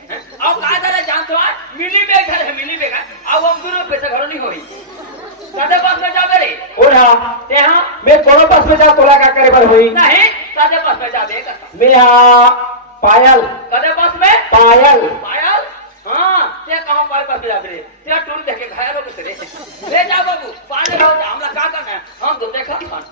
अब कहा करे जानते हो मिली बेघर है, मिली बेघर। अब हम दूर पैसे घर नहीं होई सादे पास में जाबे रे ओरा ते हाँ मैं कोनो पास में जा तोला का करे बर होई नहीं सादे पास में जाबे का मैं यहाँ पायल कदे पास में पायल पायल हाँ ते कहाँ पायल पास में जाबे रे ते टूर देखे घायल हो गए रे ले जा बाबू पाले हो जा हमरा का करना है हम तो देखा था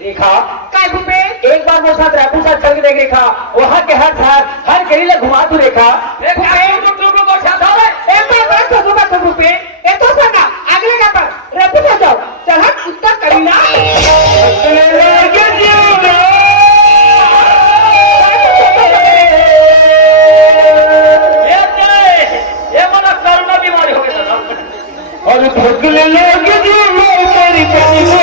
रेखा काय भूपे एक बार मेरे साथ रायपुर साथ चल के देख रेखा वहाँ के हर गली घुमा तू रेखा एक टूर को साथ हो रे एक बार तो भूपे ये तो संगा अगले का पर रेपू हो जाओ चल हम उत्तर करीना ये मना करुणा बीमारी हो गई और भगले लोग जो मेरी पति को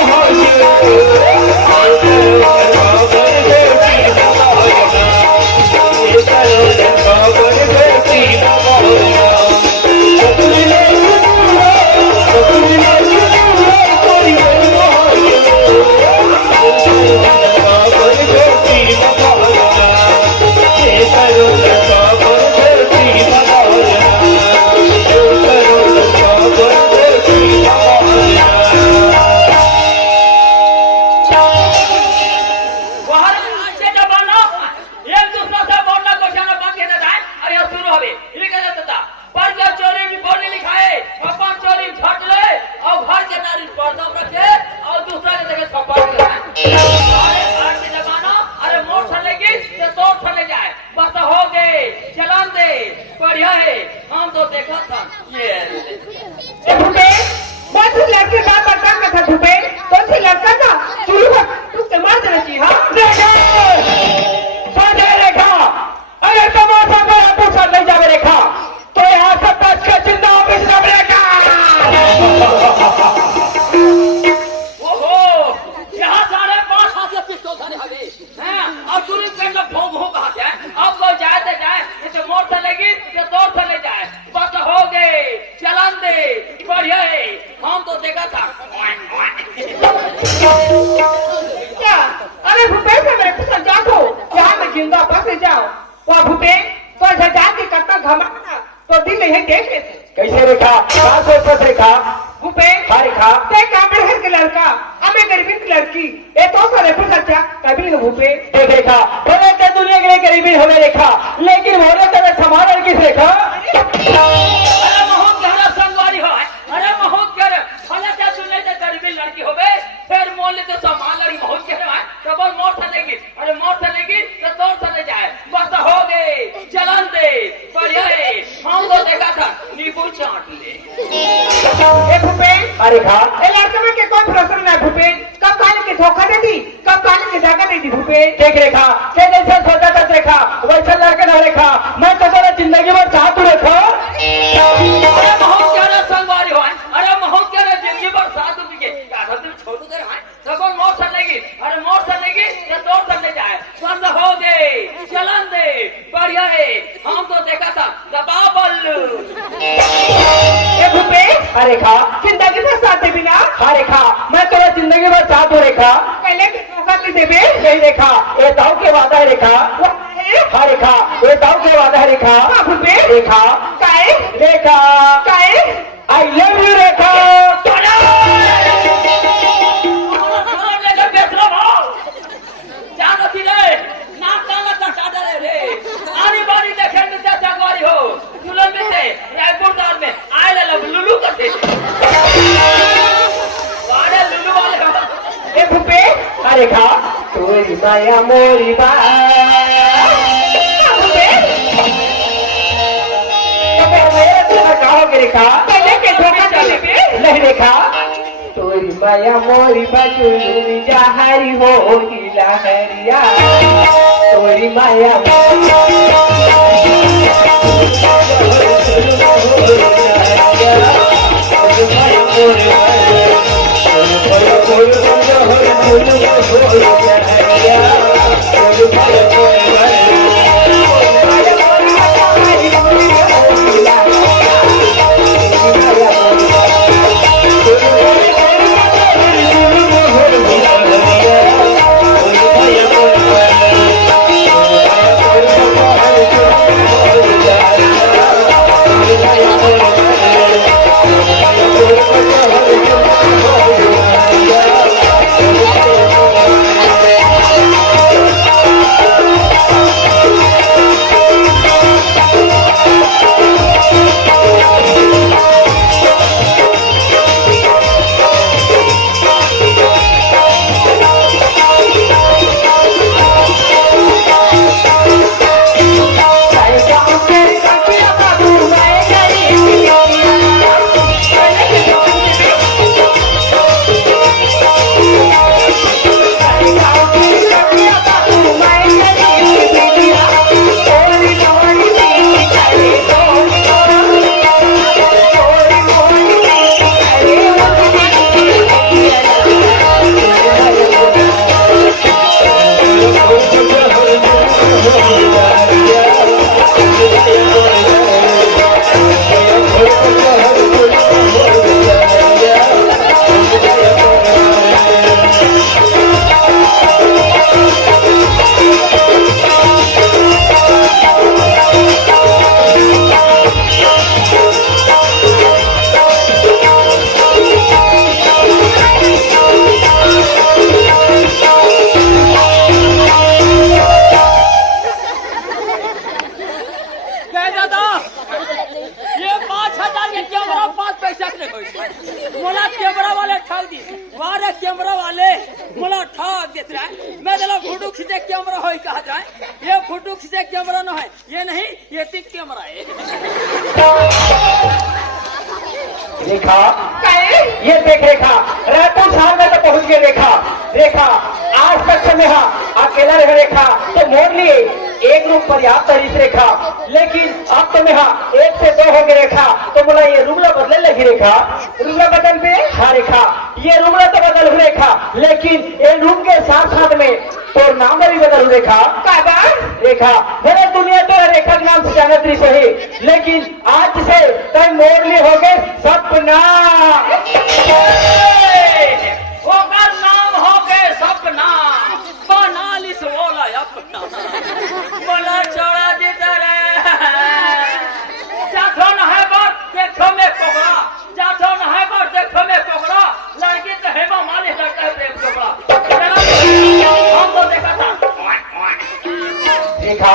कैसे रेखा कहाँ सोच रेखा भूपे हाँ रेखा ते कामड़ घर के लड़का हमें गरीबी की लड़की ये तो सारे पर सच्चा कभी हो भूपे देख रेखा भले तो दुनिया के लिए गरीबी हमें रेखा लेकिन मोरे तेरे समान किस रेखा अरे बहुत गहरा संगवारी हो अरे बहुत गहरा भले क्या सुनने से गरीबी लड़की होवे फिर मोल तो सामान लड़ी बहुत गहरा है तब और मोर चलेगी अरे मोर चलेगी तो दौड़ चले जाए बस हो गए चलन दे बढ़िया है हम तो देखा था नींबू चाट ले ए भूपे अरे खा ए लड़के में के कौन प्रश्न है भूपे कब काले के धोखा दे दी कब काले के दागा दे दी भूपे देख रेखा के जैसे सोचा था रेखा वैसे लड़के ना रेखा मैं तो तेरा जिंदगी भर चाहतू रेखा अरे बहुत गहरा संगवारी हो अरे बहुत गहरा जिंदगी भर साथ के आधा दिन छोड़ दे रहा है सब और मोर चलेगी अरे मोर चलेगी या दौड़ चले जाए बस हो गए चलन दे बढ़िया है हम तो देखा था दबा बल्लू ए भूपे अरे खा जिंदगी में साथ दे बिना हाँ रेखा मैं तेरा जिंदगी भर चाहतू रेखा पहले के धोखा दे देबे नहीं रेखा ये दाव के वादा है रेखा हाँ रेखा ये दाव के वादा है रेखा हाँ भूपे रेखा काए रेखा काए आई लव यू रेखा रेखा तोरी माया मोरी बा कहोगे रेखा पहले के धोखा दे देबे नहीं रेखा तोरी माया मोरी बचुली जहारी हो लहरिया तोरी माया देख रहा है मैं जरा फोटो खींचे कैमरा हो कहा जाए ये फोटो खींचे कैमरा न है ये नहीं ये तिक कैमरा है रेखा ये देख रेखा रायपुर शहर में तो पहुंच गए रेखा रेखा आज तक से मैं अकेला रह रेखा तो मोड़ लिए एक रूम पर्याप्त है इस रेखा लेकिन अब तो मैं एक से दो हो गए रेखा तो बोला ये रूमला बदलने लगी रेखा रूमला बदल पे हाँ रेखा ये रूमला तो बदल हूँ रेखा लेकिन ये रूम के साथ साथ में तो नाम भी बदल रेखा रेखा मेरे दुनिया तो रेखा के नाम से जाना दृश्य से ही लेकिन आज से कई मोड़ लिए हो गए सपना होकर नाम हो गए सपना बना लिस बोला अपना बड़ा चौड़ा देता रे जाठो न है बात देखो में पकड़ा जाठो न है बात देखो में पकड़ा लड़की तो हेमा माली लगता है प्रेम चोपड़ा हम तो देखा था रेखा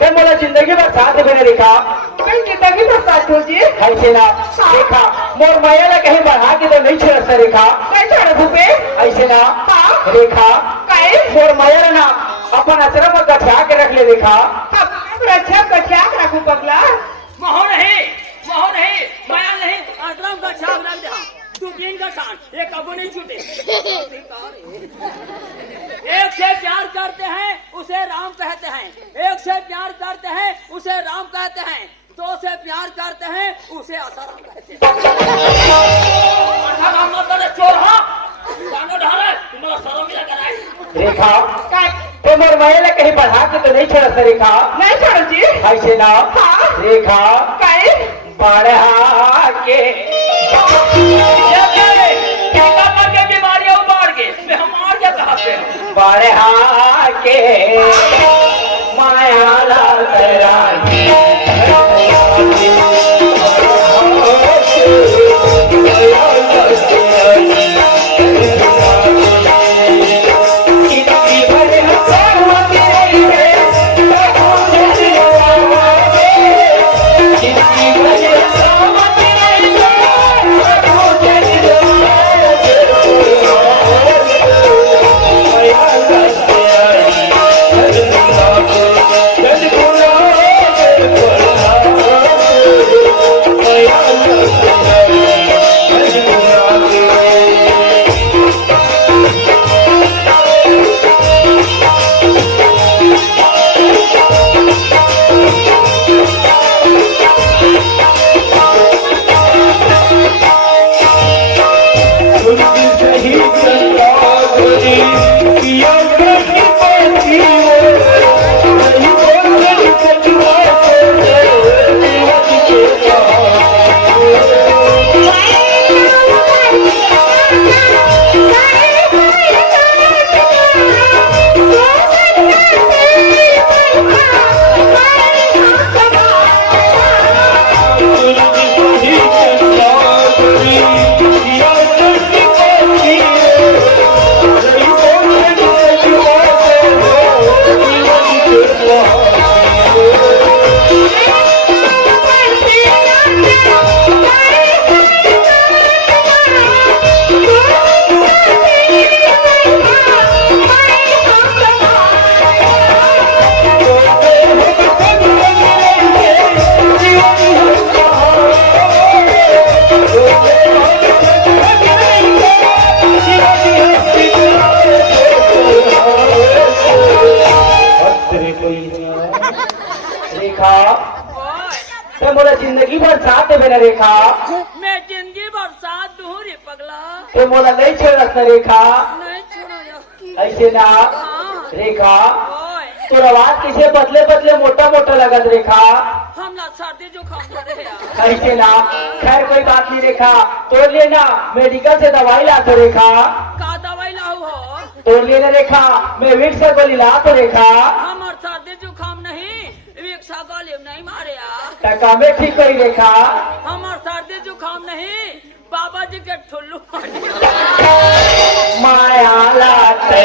मैं बोला जिंदगी भर साथ में रेखा जिंदगी भर साथ हो जी ऐसे ना रेखा मोर माया ने कहीं बढ़ा के तो नहीं छोड़ता रेखा मैं छोड़ भूपे ऐसे ना रेखा मोर माया ना अपन आश्रम में गठिया के रख ले रेखा रक्षा का क्या रखू पगला मोह नहीं माया नहीं आश्रम का छाप रख दे तू तीन का टांग एक कबू नहीं छूटे एक से प्यार करते हैं उसे राम कहते हैं एक से प्यार करते हैं उसे राम कहते हैं दो से प्यार करते हैं उसे आसाराम कहते हैं आसाराम मतलब चोर तुम्हारा शर्म ही लगा रहा है रेखा तो मोर माया ने कहीं बढ़ा के तो नहीं छोड़ता रेखा नहीं छोड़ जी ऐसे ना रेखा बढ़ा के बीमारियां उबाड़ के मैं हम मार क्या कहा पे बढ़ा के माया लाल जिंदगी भर साथ में रेखा मैं जिंदगी भर साथ दूं रे पगला तो मोला नहीं छोड़ रेखा नहीं छोड़ो ऐसे ना रेखा तो आवाज किसे बदले बदले मोटा मोटा लगत रेखा हम ना सर्दी जुकाम करे यार ऐसे ना खैर कोई बात नहीं रेखा तो लेना मेडिकल से दवाई ला तो रेखा का दवाई लाऊ हो तो लेना रेखा मैं वीट से गोली ला तो रेखा हमार सर्दी जुकाम नहीं विक्सा गोली नहीं मारे यार टका में ठीक हुई रेखा हमार सर्दी जुकाम नहीं बाबा जी के ठुल्लू माया लाते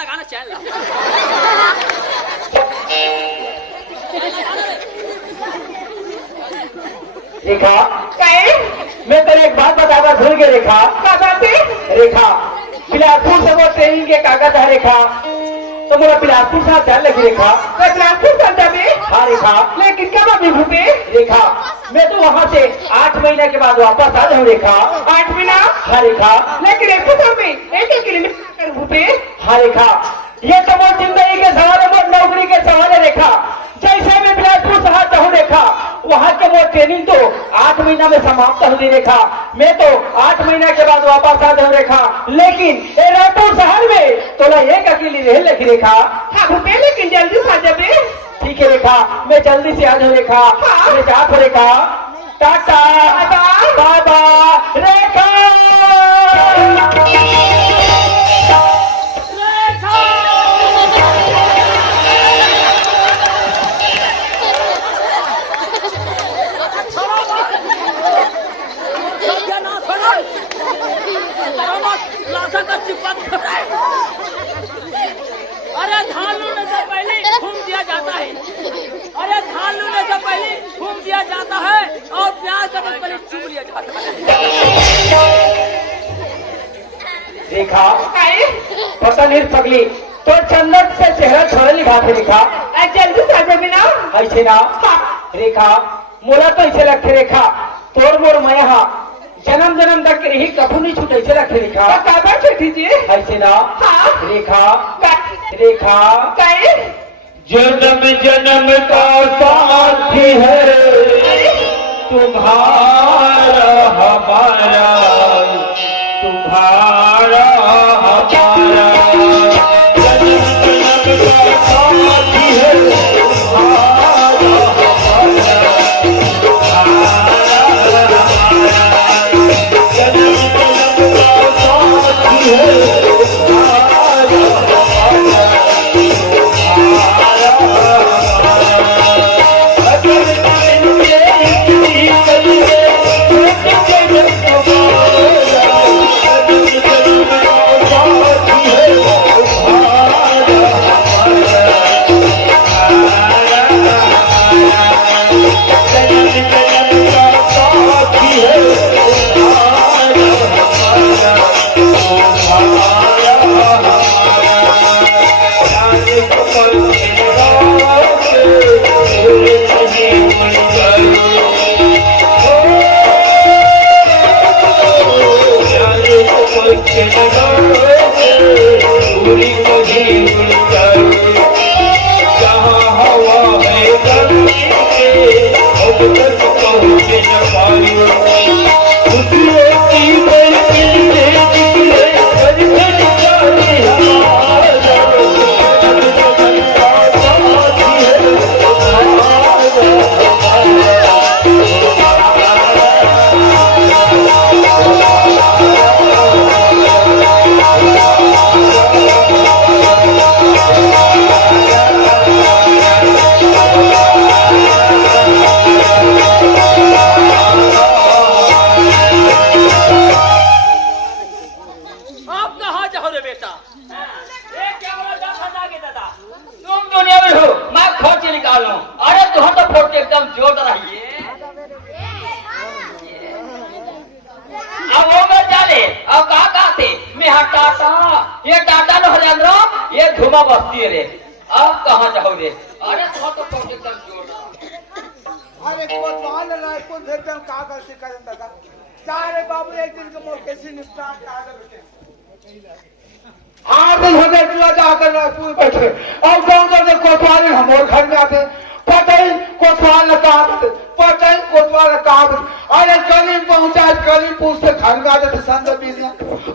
लगाना चैन लगा। रेखा काय मैं तेरे एक बात बताना भूल गया रेखा। क्या बात है? रेखा बिलासपुर से वो ट्रेनिंग के कागज है रेखा, तो मेरा बिलासपुर साथ चल लगी रेखा। मैं बिलासपुर चलता भी, हाँ रेखा। लेकिन कब अभी भूपे? रेखा मैं तो वहाँ से 8 महीने के बाद वापस आ जाऊँ रेखा। 8 महीना? हाँ रेखा। लेकिन एक तो में एक किलोमीटर भूपे। हाँ रेखा ये तो वो जिंदगी के सवाल है, वो नौकरी के सवाल है रेखा। जैसे मैं बिलासपुर शहर जाऊँ रेखा, वहाँ के वो ट्रेनिंग तो 8 महीना में समाप्त हो गई रेखा। मैं तो 8 महीने के बाद वापस आ जाऊँ रेखा, लेकिन रायपुर शहर में तो एक अकेली रह लगी रेखा। हाँ भूपे, लेकिन जल्दी से आ जाबे। ठीक है रेखा, मैं जल्दी से आ जाऊँ रेखा। हाँ। मैं जात हो रेखा। टाटा बाबा रेखा। अरे धान लूने से पहले घूम दिया जाता है, अरे धान लूने से पहले घूम दिया जाता है और प्याज का पहले चुम लिया जाता है। रेखा काय पता नहीं पगली तो चंदन से चेहरा छोड़े लिखा थे रेखा। जल्दी से आ जाबे ना। ऐसे ना रेखा मोला तो ऐसे रखे रेखा, तोर मोर मया जन्म जन्म तक रही कभू नहीं छूट ऐसे रखे रेखा। काबा छठी जी? ऐसे ना हाँ। रेखा रेखा काय जन्म जन्म का साथी है तुम्हारा हमारा, तुम्हारा हमारा। जन्म जन्म का साथी है तुम्हारा हमारा, तुम्हारा हमारा। जन्म जन्म का साथी है तुम्हारा हमारा, धुमा बस्ती रे। अब कहाँ जाओ रे? अरे तो फोन एकदम जोर। अरे कोतवाल रायपुर भेजन का गलती करन दादा। सारे बाबू एक दिन के मोर कैसे निपटा का दे। 8 दिन हो गए चला जाकर रायपुर बैठे और गांव में कोतवाल हमारे घर में आते। पटई कोतवाल का पटई कोतवाल का अरे करीब पहुंचा, करीबपुर से घर में आते संत बीनिया।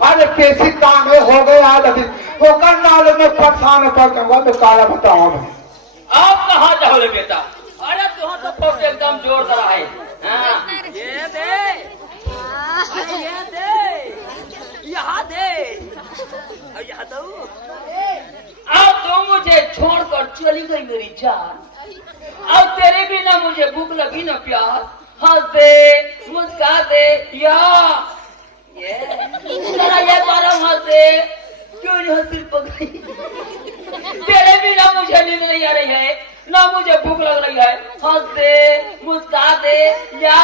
अरे कैसी काम है हो गए आज अभी वो करनाल में परेशान पड़ गया मैं काला बताऊं। अब कहाँ जाओ रे बेटा? अरे तुम तो फोन एकदम जोर दरा है। हाँ ये दे, अरे ये दे, यहाँ दे, यहाँ दो। अब तो मुझे छोड़कर चली गई मेरी जान। अब तेरे बिना मुझे भूख लगी न प्यार। हंस दे, मुस्का दे, या ये जरा ये बारह हंस दे, क्यों मेरी हंसी पकड़ी। तेरे बिना मुझे नींद नहीं आ रही है, ना मुझे भूख लग रही है। हंस दे, मुस्कुरा दे या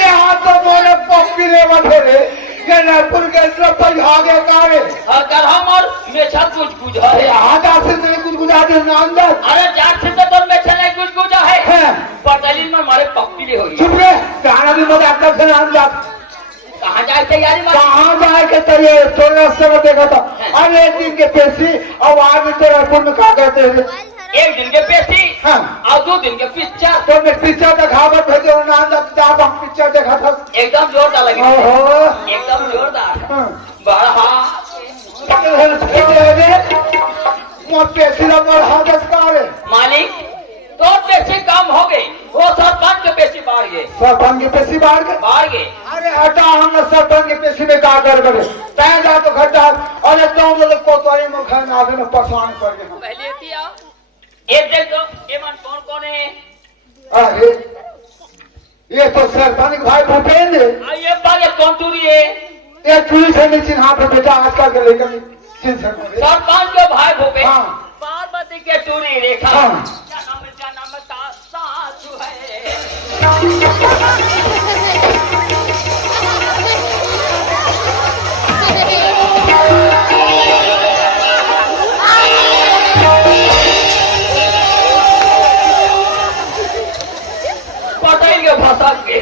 यहाँ तो बोले पप्पी ले बधेरे ये रायपुर के तरफ आगे कावे अगर हम और मेछा कुछ गुजा अरे है। यहाँ से तेरे कुछ गुजार दे नाम दे अरे जाट से तो मेछा नहीं कुछ गुजा है। पटेली में हमारे पप्पी ले होगी। चुप रे कहां भी मजाक कर से नाम दे कहाँ जाए तैयारी में? कहां जाए के तैयार तोरे रास्ते में देखा था अरे एक दिन के पेशी और आज तो रायपुर में क्या कहते हैं एक दिन के पेशी हाँ। और 2 दिन के पिक्चर। तो मैं पिक्चर दिखावत भेजे नाम दे हम पिक्चर देखा था एकदम जोरदार लगी, ओहो एकदम जोरदार। हाँ। बढ़ा पेशी ला बढ़ा दस कावे मालिक तो पेशी कम हो गई, वो सरपंच के पेशी बढ़ गए। सरपंच की पेशी बाहर के बढ़ गए। अरे हटा हम सरपंच की पेशी में का कर करे तय जा तो घर जा और एकदम मतलब कोतवाली में घर में आगे में परेशान कर गए पहले दिया एक देख दो ये मन कौन कौन है? अरे ये तो सरपंच भाई भूपेंद्र ये बात कौन दूरी है? ये चूड़ी से नहीं चिन्हा पे बेटा आजकल के लेकर चिन्ह सकते सरपंच के भाई भूपे हाँ। पार्वती के चूड़ी रेखा हाँ। जन्म जन्म का सासु है। पटेल के भाषा के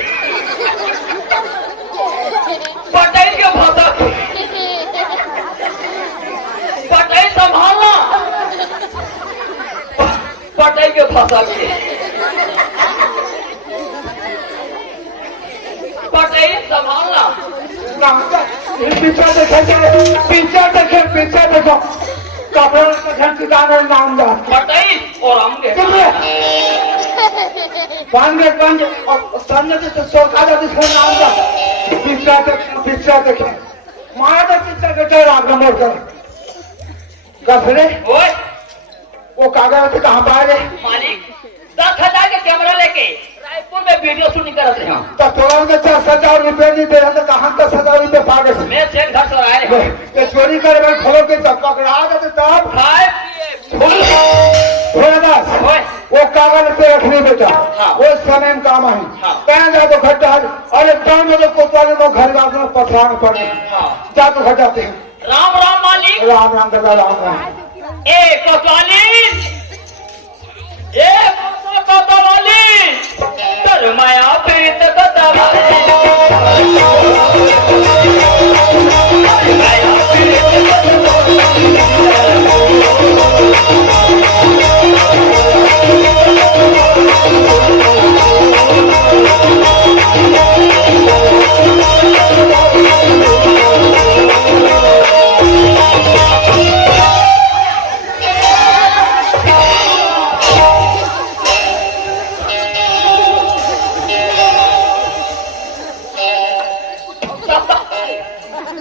पटेल के भाषा के पटेल संभालना पटेल के भाषा के पटेल संभालना। पिक्चर देखे पिक्चर देखो कपड़ों का ठंड नाम दा पटेल और हम पांगे और सामने से सरकार का नाम दा पिक्चर देखे माया का पिक्चर देखे आगे मोड़ कर गफरे ओए वो कागज से कहाँ पाए रे मालिक 10,000 के कैमरा लेके रायपुर में वीडियो शूटिंग कर रहे हैं। तो तोड़ा में 10,000 रुपए नहीं दे रहा तो कहाँ 10,000 रुपए पागे से मैं सेन घर से आए हैं। ये चोरी करे में खोलो के तब पकड़ा जाते तब खाए पिए फूल थोड़ा बस ओए वो कागज पे रखने बेटा हाँ। वो समय में काम है हाँ। पहन जा तो घट और एकदम में तो कोतवाली में घर जाते हैं पथरान पड़े हाँ। जा तो घट जाते हैं राम राम मालिक। राम राम दादा राम राम ए कोतवाली ए कोतवाली तर माया प्रीत कोतवाली माया प्रीत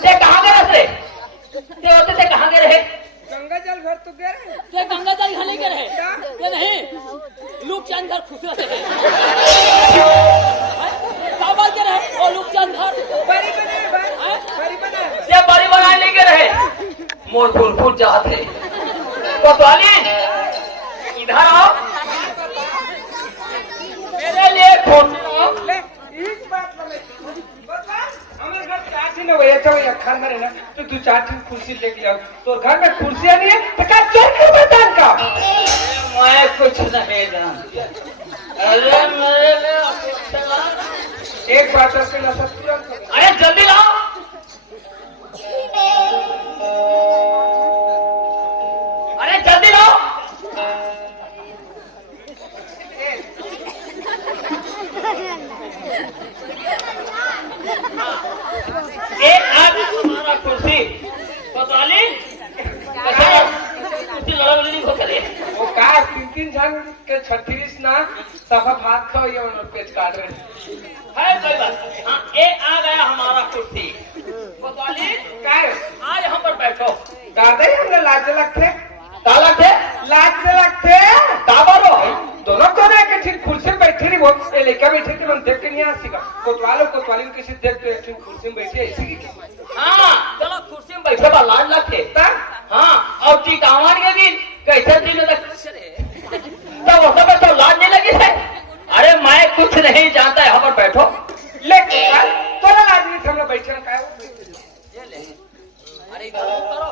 ते कहाँ गए थे? ते होते थे कहाँ गए रहे? गंगा जल भर तो गए रहे। ये गंगा जल खाने के रहे ये नहीं लूक चंद घर खुश रहते थे क्या बात के रहे और लूक चंद घर बड़ी बने भाई बड़ी बने ते बड़ी बनाने के रहे मोर फूल फूट जाते कोतवाली इधर आओ मेरे लिए खोजना ले एक बात बोले बता हमारे घर 4 दिन हो गए तो ये घर में रहना तो 2-4 दिन कुर्सी लेके आओ तो घर में कुर्सियां नहीं है तो क्या चोर क्यों बतान का मैं कुछ नहीं जानती। अरे मेरे लिए अपेक्षा एक बात है उसके नशा तुरंत हो गया। अरे जल्दी लाओ अरे जल्दी लाओ एक आज हमारा कुर्सी कोतवाली कुर्सी लड़ा नहीं हो करे वो का 3 जन के 36 ना सफा भात खाओ ये उन पेच काट रहे है कोई बात नहीं। हाँ एक आ गया हमारा कुर्सी कोतवाली का है आज हम पर बैठो दादा ही हमने लाज लगते काला थे लाज लगते काबरो दोनों को देख ऐसे कुर्सी में बैठे रही वो ये लड़का बैठे थे हम देख के नहीं आसी का कोतवाल और कोतवाली में किसी देख के ऐसे कुर्सी में बैठे ऐसे की हाँ चलो कुर्सी में बैठे बा लाज लगते हाँ और टीकावन के दिन कैसे दिन तो वो सब तो लाज नहीं लगी है। अरे मैं कुछ नहीं जानता यहाँ पर बैठो लेकिन तोरा लाज नहीं हम लोग बैठे हैं काय अरे करो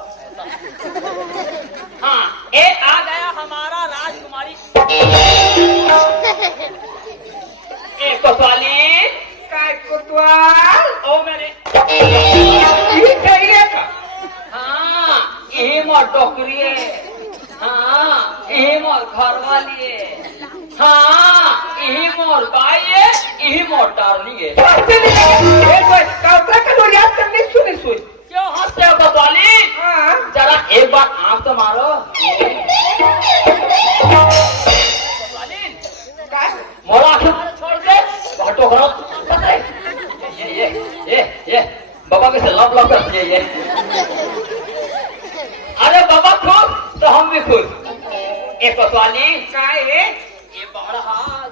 हाँ एक आ गया हमारा राजकुमारी एक कोतवाली काय कोतवाल ओ मेरे ये कहिए का हाँ यही मोर डोकरी है हाँ यही मोर घर वाली है हाँ यही मोर बाई है यही मोर डार्लिंग है। ये तो काउंटर का तो याद करने सुनी सुई क्यों हंसते हो कोतवाली हाँ जरा एक बार आंख तो मारो काय मोरा आंख छोड़ के हटो करो ये बाबा कैसे लब लब करते ये अरे बाबा खुश तो हम भी खुश। एक कोतवाली काय है ये बड़ा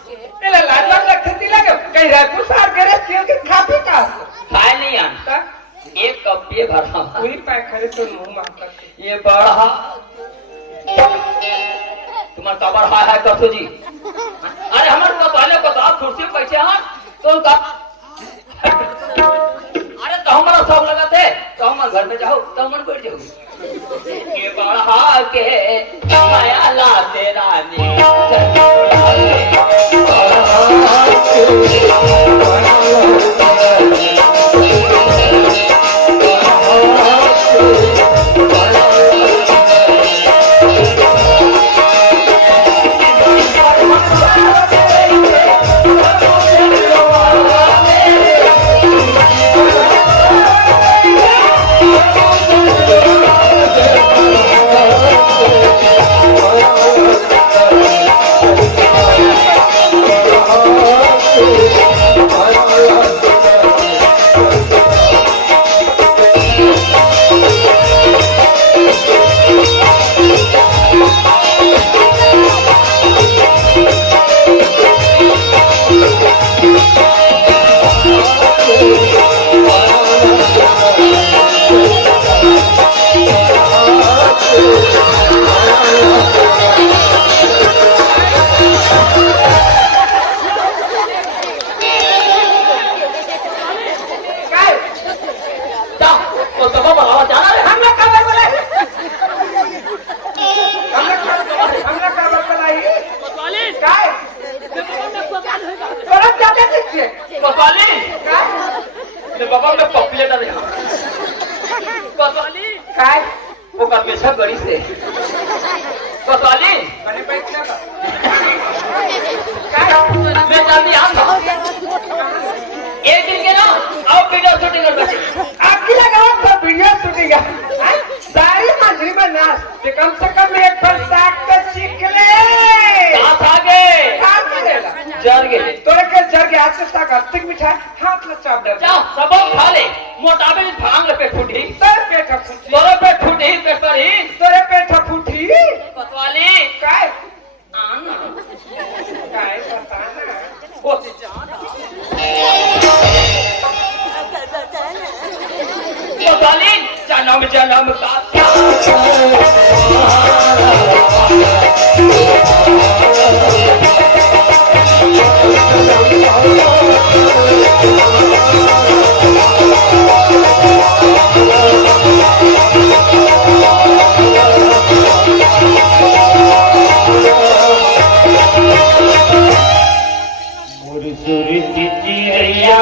के एला लाज लगते थी लगे कहीं रात को सार करे क्यों के खाते का खाए नहीं आना एक कप ये भरा पूरी पैक करे तो मुंह मारता ये बड़ा तुम्हारा कबर हाय कसो जी अरे हमारे कोतवाले को तो कुर्सी पे बैठे हैं तो अरे तो हमारा सब लगा थे तो हमारे घर में जाओ तो हम बैठ जाओ ये बढ़ा के माया लाते रानी दुनिया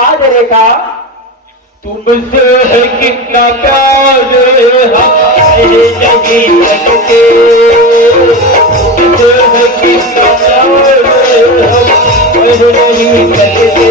आज रेखा तुमसे है कितना प्यार हाय नहीं लगते, तुमसे है कितना प्यार हाय नहीं लगते,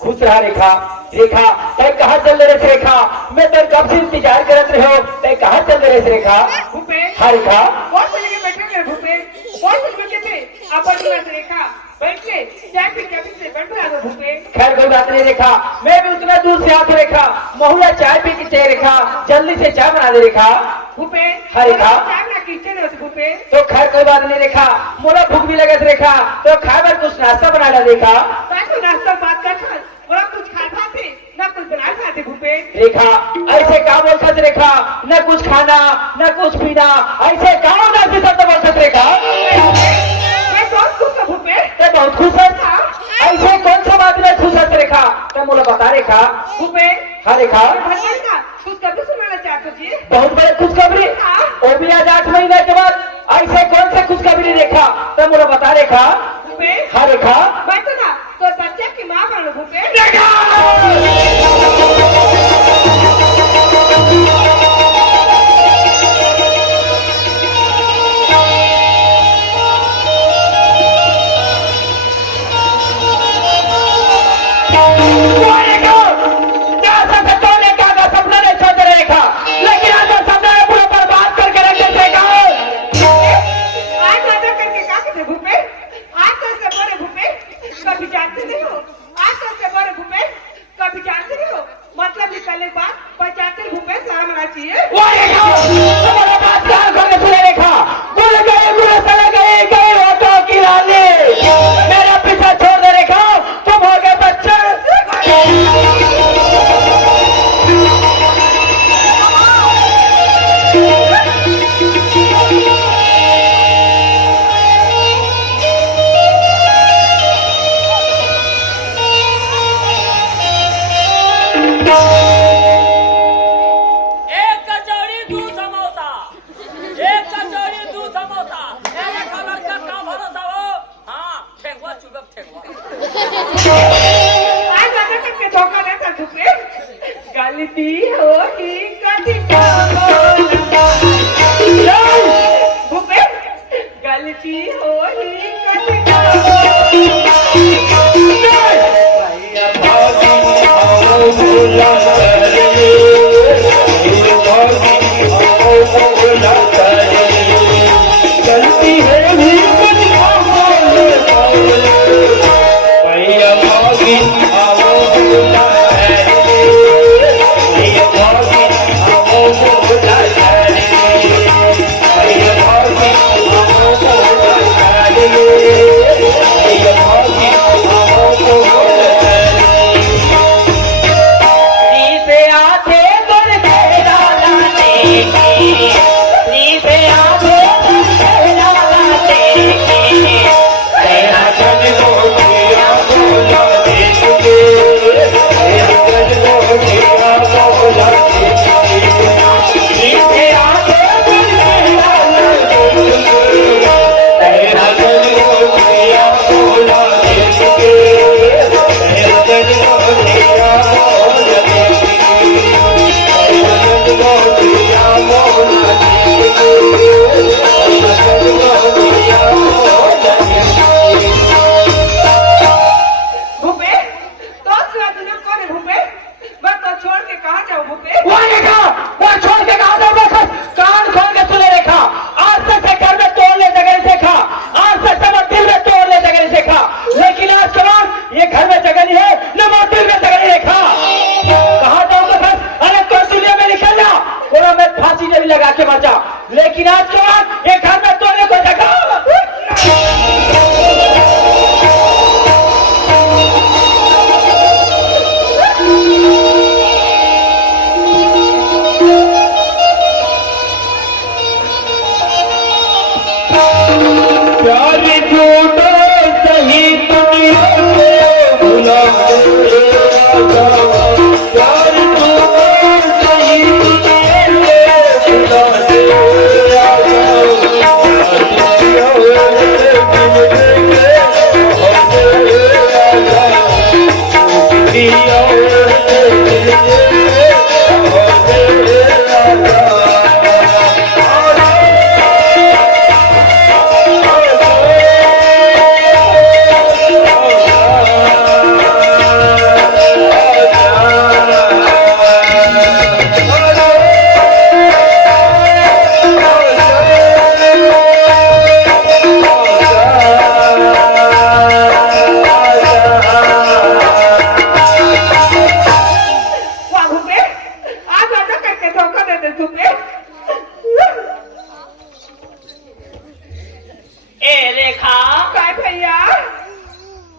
खुश रहा रेखा। रेखा तय कहाँ चल रहे थे रेखा, मैं तो कब से इंतजार करत रहे हो, तय कहाँ चल रहे थे रेखा। भूपे हाँ रेखा कौन से लेके बैठे थे भूपे, कौन से बैठे थे आप रेखा बैठ के चाय पी कैबिन से बैठ रहा था भूपे। खैर कोई बात नहीं रेखा, मैं भी उतना दूर से आती रेखा, महुआ चाय पी के चाय रेखा, जल्दी से चाय बना दे रेखा। भूपे हाँ रेखा चाय बना के इच्छा नहीं भूपे। तो खैर कोई बात नहीं रेखा, मोला भूख भी लगे रेखा, तो खाए बार कुछ नाश्ता बना ला रेखा। तो नाश्ता बात कर और कुछ खाता थे ना कुछ बना खाते भूपे। रेखा ऐसे काम बोलता रेखा, न कुछ खाना न कुछ पीना, ऐसे काम होता सब बोलता रेखा। मैं बहुत खुश हूँ भूपे। तो बहुत खुश है, ऐसे कौन सा बात में खुश है रेखा, तो मोला बता रेखा। भूपे हाँ रेखा कुछ कभी सुनाना चाहते जी। बहुत बड़े खुशखबरी, वो भी आज 8 महीने के बाद, ऐसे कौन से खुशखबरी रेखा, तो मोला बता रेखा। भूपे हाँ रेखा मैं तो ना तो बच्चे की माँ बनो भूपे। मतलब निकलने के बाद पचाते भूपे सारा मना चाहिए। मेरा पीछा छोड़ दे रेखा, तुम हो गए बच्चे। एक कचौड़ी 2 समोसा, एक कचौड़ी 2 समोसा, मेरे खबर का काम भरोसा हो। हाँ ठेकुआ चुगब ठेकुआ। आज आधा करके धोखा देता भूपे। गलती हो ही कभी भूपे, गलती हो ही कभी चलती है भी भूपे मैं तो छोड़ के कहाँ जाऊँ भूपे? वो रेखा, वो छोड़ के कहा जाओ बस, कान खोल के सुने रेखा। आज से घर में तोड़ ले जगह से खा, आज से दिल में तोड़ ले जगह से खा, लेकिन आज के बाद ये घर में जगह नहीं है, न वो दिल में जगह नहीं रेखा। कहा जाओ बस, अरे तो दुनिया में निकल जा, और मैं फांसी ने भी लगा के मर जा, लेकिन आज के बाद ये घर में तोड़ने को जगह। प्यार झूठा सही दुनिया को भुला दे आजा, प्यार झूठा सही दुनिया को भुला दे आजा, वाह भूपे आज आजा करके धोखा दे दे भूपे। ए रेखा, काय भैया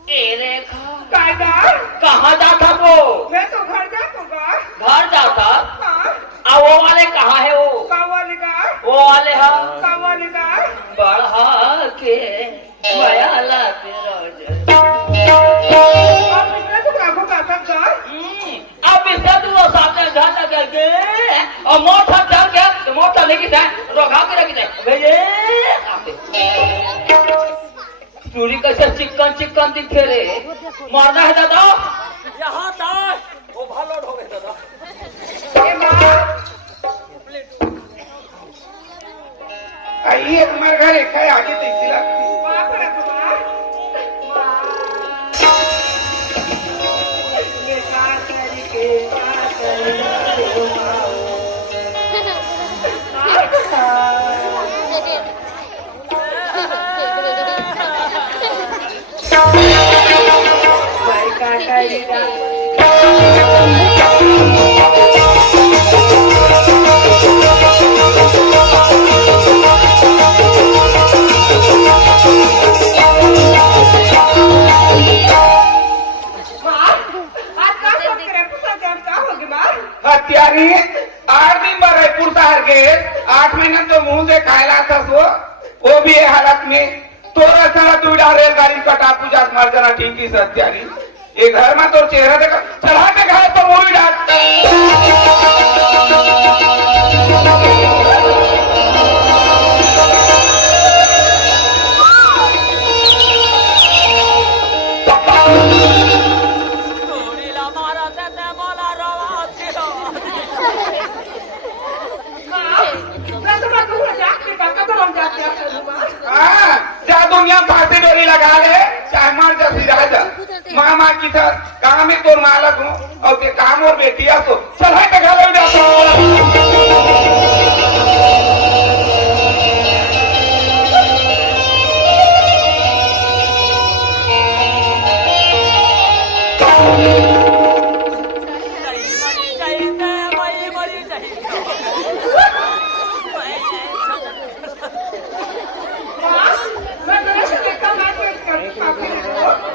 ए रेखा, काय गा? कहाँ जाता वो? मैं तो घर जा दूंगा। घर जाता? हाँ अब वो वाले कहाँ है वो? कावाली का वो वाले हाँ कावाली का बढ़ा के माया लाते रोज। अब इसने तो काबू का सकता। अब इससे तू वो सामने जाता करके और मोटर चल गया तो मोटर लेके जाए रोका के रख जाए भैया चूड़ी कैसे चिकन चिकन दिखे रे मारना है दादा यहाँ तक ओवरलोड हो गए दादा। ये माँ आइए तुम्हारे घर एक है आगे देखती लगती। बाप रे तुम्हारा ये का करी के का करी भाई का करी हत्यारी 8 दिन बाद रायपुर शहर के 8 महीने तो मुंह से खायला था वो भी है हालत में तोरा सारा तू रेलगाड़ी कटा पूजा मर जाना ठीक ही हत्यारी ये घर में तो चेहरा देखा चढ़ा के खाए तो मूवी डांट चूड़ीला मारा देते मला रवा दिलो। हाँ जा दुनिया फांसी डोरी लगा ले चाहे मर जा सिरा जा माँ माँ की था काम में तोर मालक हूँ और ये काम और बेटिया तो चल है घर ले जाता कई मरी कई ते मई मरी जाई।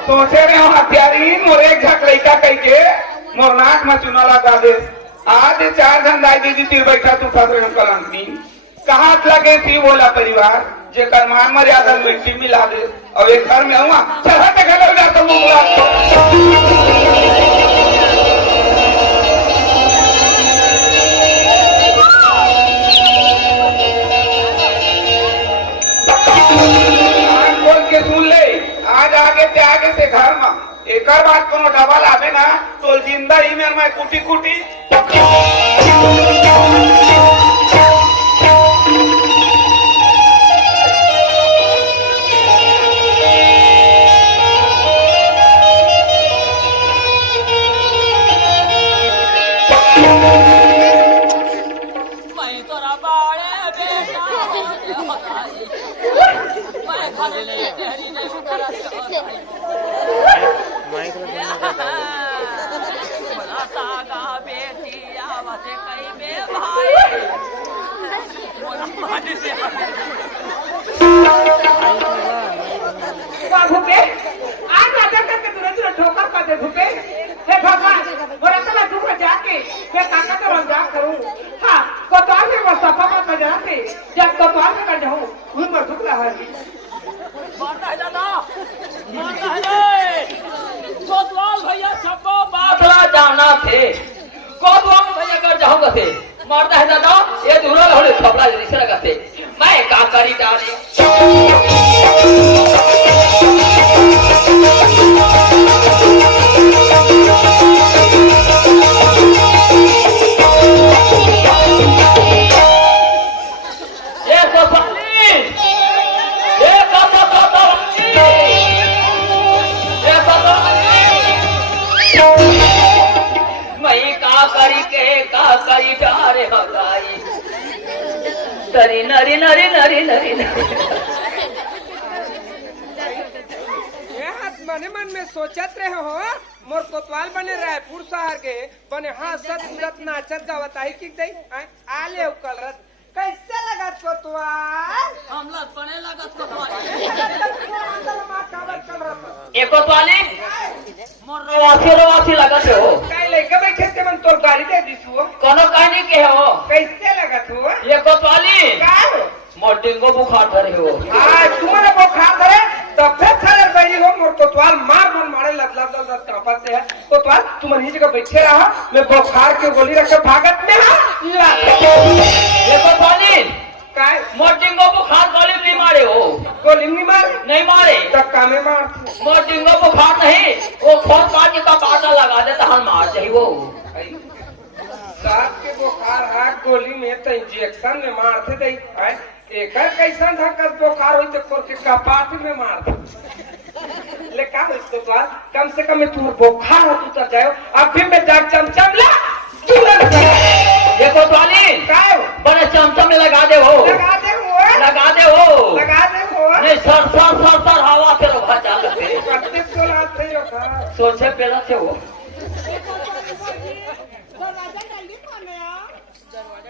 सोचे रहे हो हत्यारी मोर एक झक लड़का कह के मोर नाक में चुना लगा दे आज 4 धंधाई दीदी तीर बैठा तू फसरे कलंकनी कहाँ लगे थी बोला परिवार जेकर मान मर्यादा मिट्टी मिला दे और एक घर में हुआ चल हट घर जा तो खोल के सुन ले आज आगे ते आगे से घर में एक बात कोनो डबल आवे ना तो जिंदा ही में मैं कुटी कुटी सागा बेटी आवते कई बे भाई मोला मार दे भूपे आज नाटक करके तुरंत ठोकर कर दे भूपे। हे भगवान बोले तो मैं दुख जाके मैं काका का रंजा करूं। हाँ कोतवाल में वो सफा पर बजा थे जब कोतवाल में कर जाऊं वही मर दुख रहा है। मारता है दादा मारता है कोतवाल भैया छप्पो बादला जाना थे कोतवाल भैया कर जाऊंगा थे मारता है दादा ये दूर होले खबरा जैसे लगा थे मैं का करी डाले नरी नरी नरी नरी नरी मने मन में सोचत रहे हो मोर कोतवाल बने रायपुर शहर के बने हंसत कूदत नाचत गावत आई की दई आले कलरत कैसे लगत कोतवाल हमला बने लगत कोतवाल एक कोतवाली मोर रवासी लगत हो काई लेके बैठे ते मन तोर गाड़ी दे दिसु कोनो कहानी के हो कैसे लगत हो ये कोतवाली का हो मोर डेंगू बुखार धरे हो हां तुम्हारे बुखार धरे तो फिर खबर बड़ी हो मोर कोतवाल मार मारे लत कांपत है कोतवाल तुम ही जगह बैठे रहा मैं बुखार के गोली रख के भागत में हां ये कोतवाली काय मोर डेंगू बुखार गोली नहीं मारे हो गोली नहीं मारे तब कामे मार मोर डेंगू बुखार नहीं वो फोन काट के काटा लगा देता हम मार चाहिए वो साथ के बुखार है गोली में तो इंजेक्शन में मारते दई एकर कैसन धक्का बुखार होई तो कोर के कपाट में मार दे ले का हो तो कम से कम तू बुखार हो तू तो जाओ अभी मैं जाग चमचम ला तुरंत ये कोतवाली काय बड़े चमचम में लगा दे हो लगा दे हो नहीं सर हवा से रोका जा सकते कत्ते तो रात थे रखा सोचे पहला से हो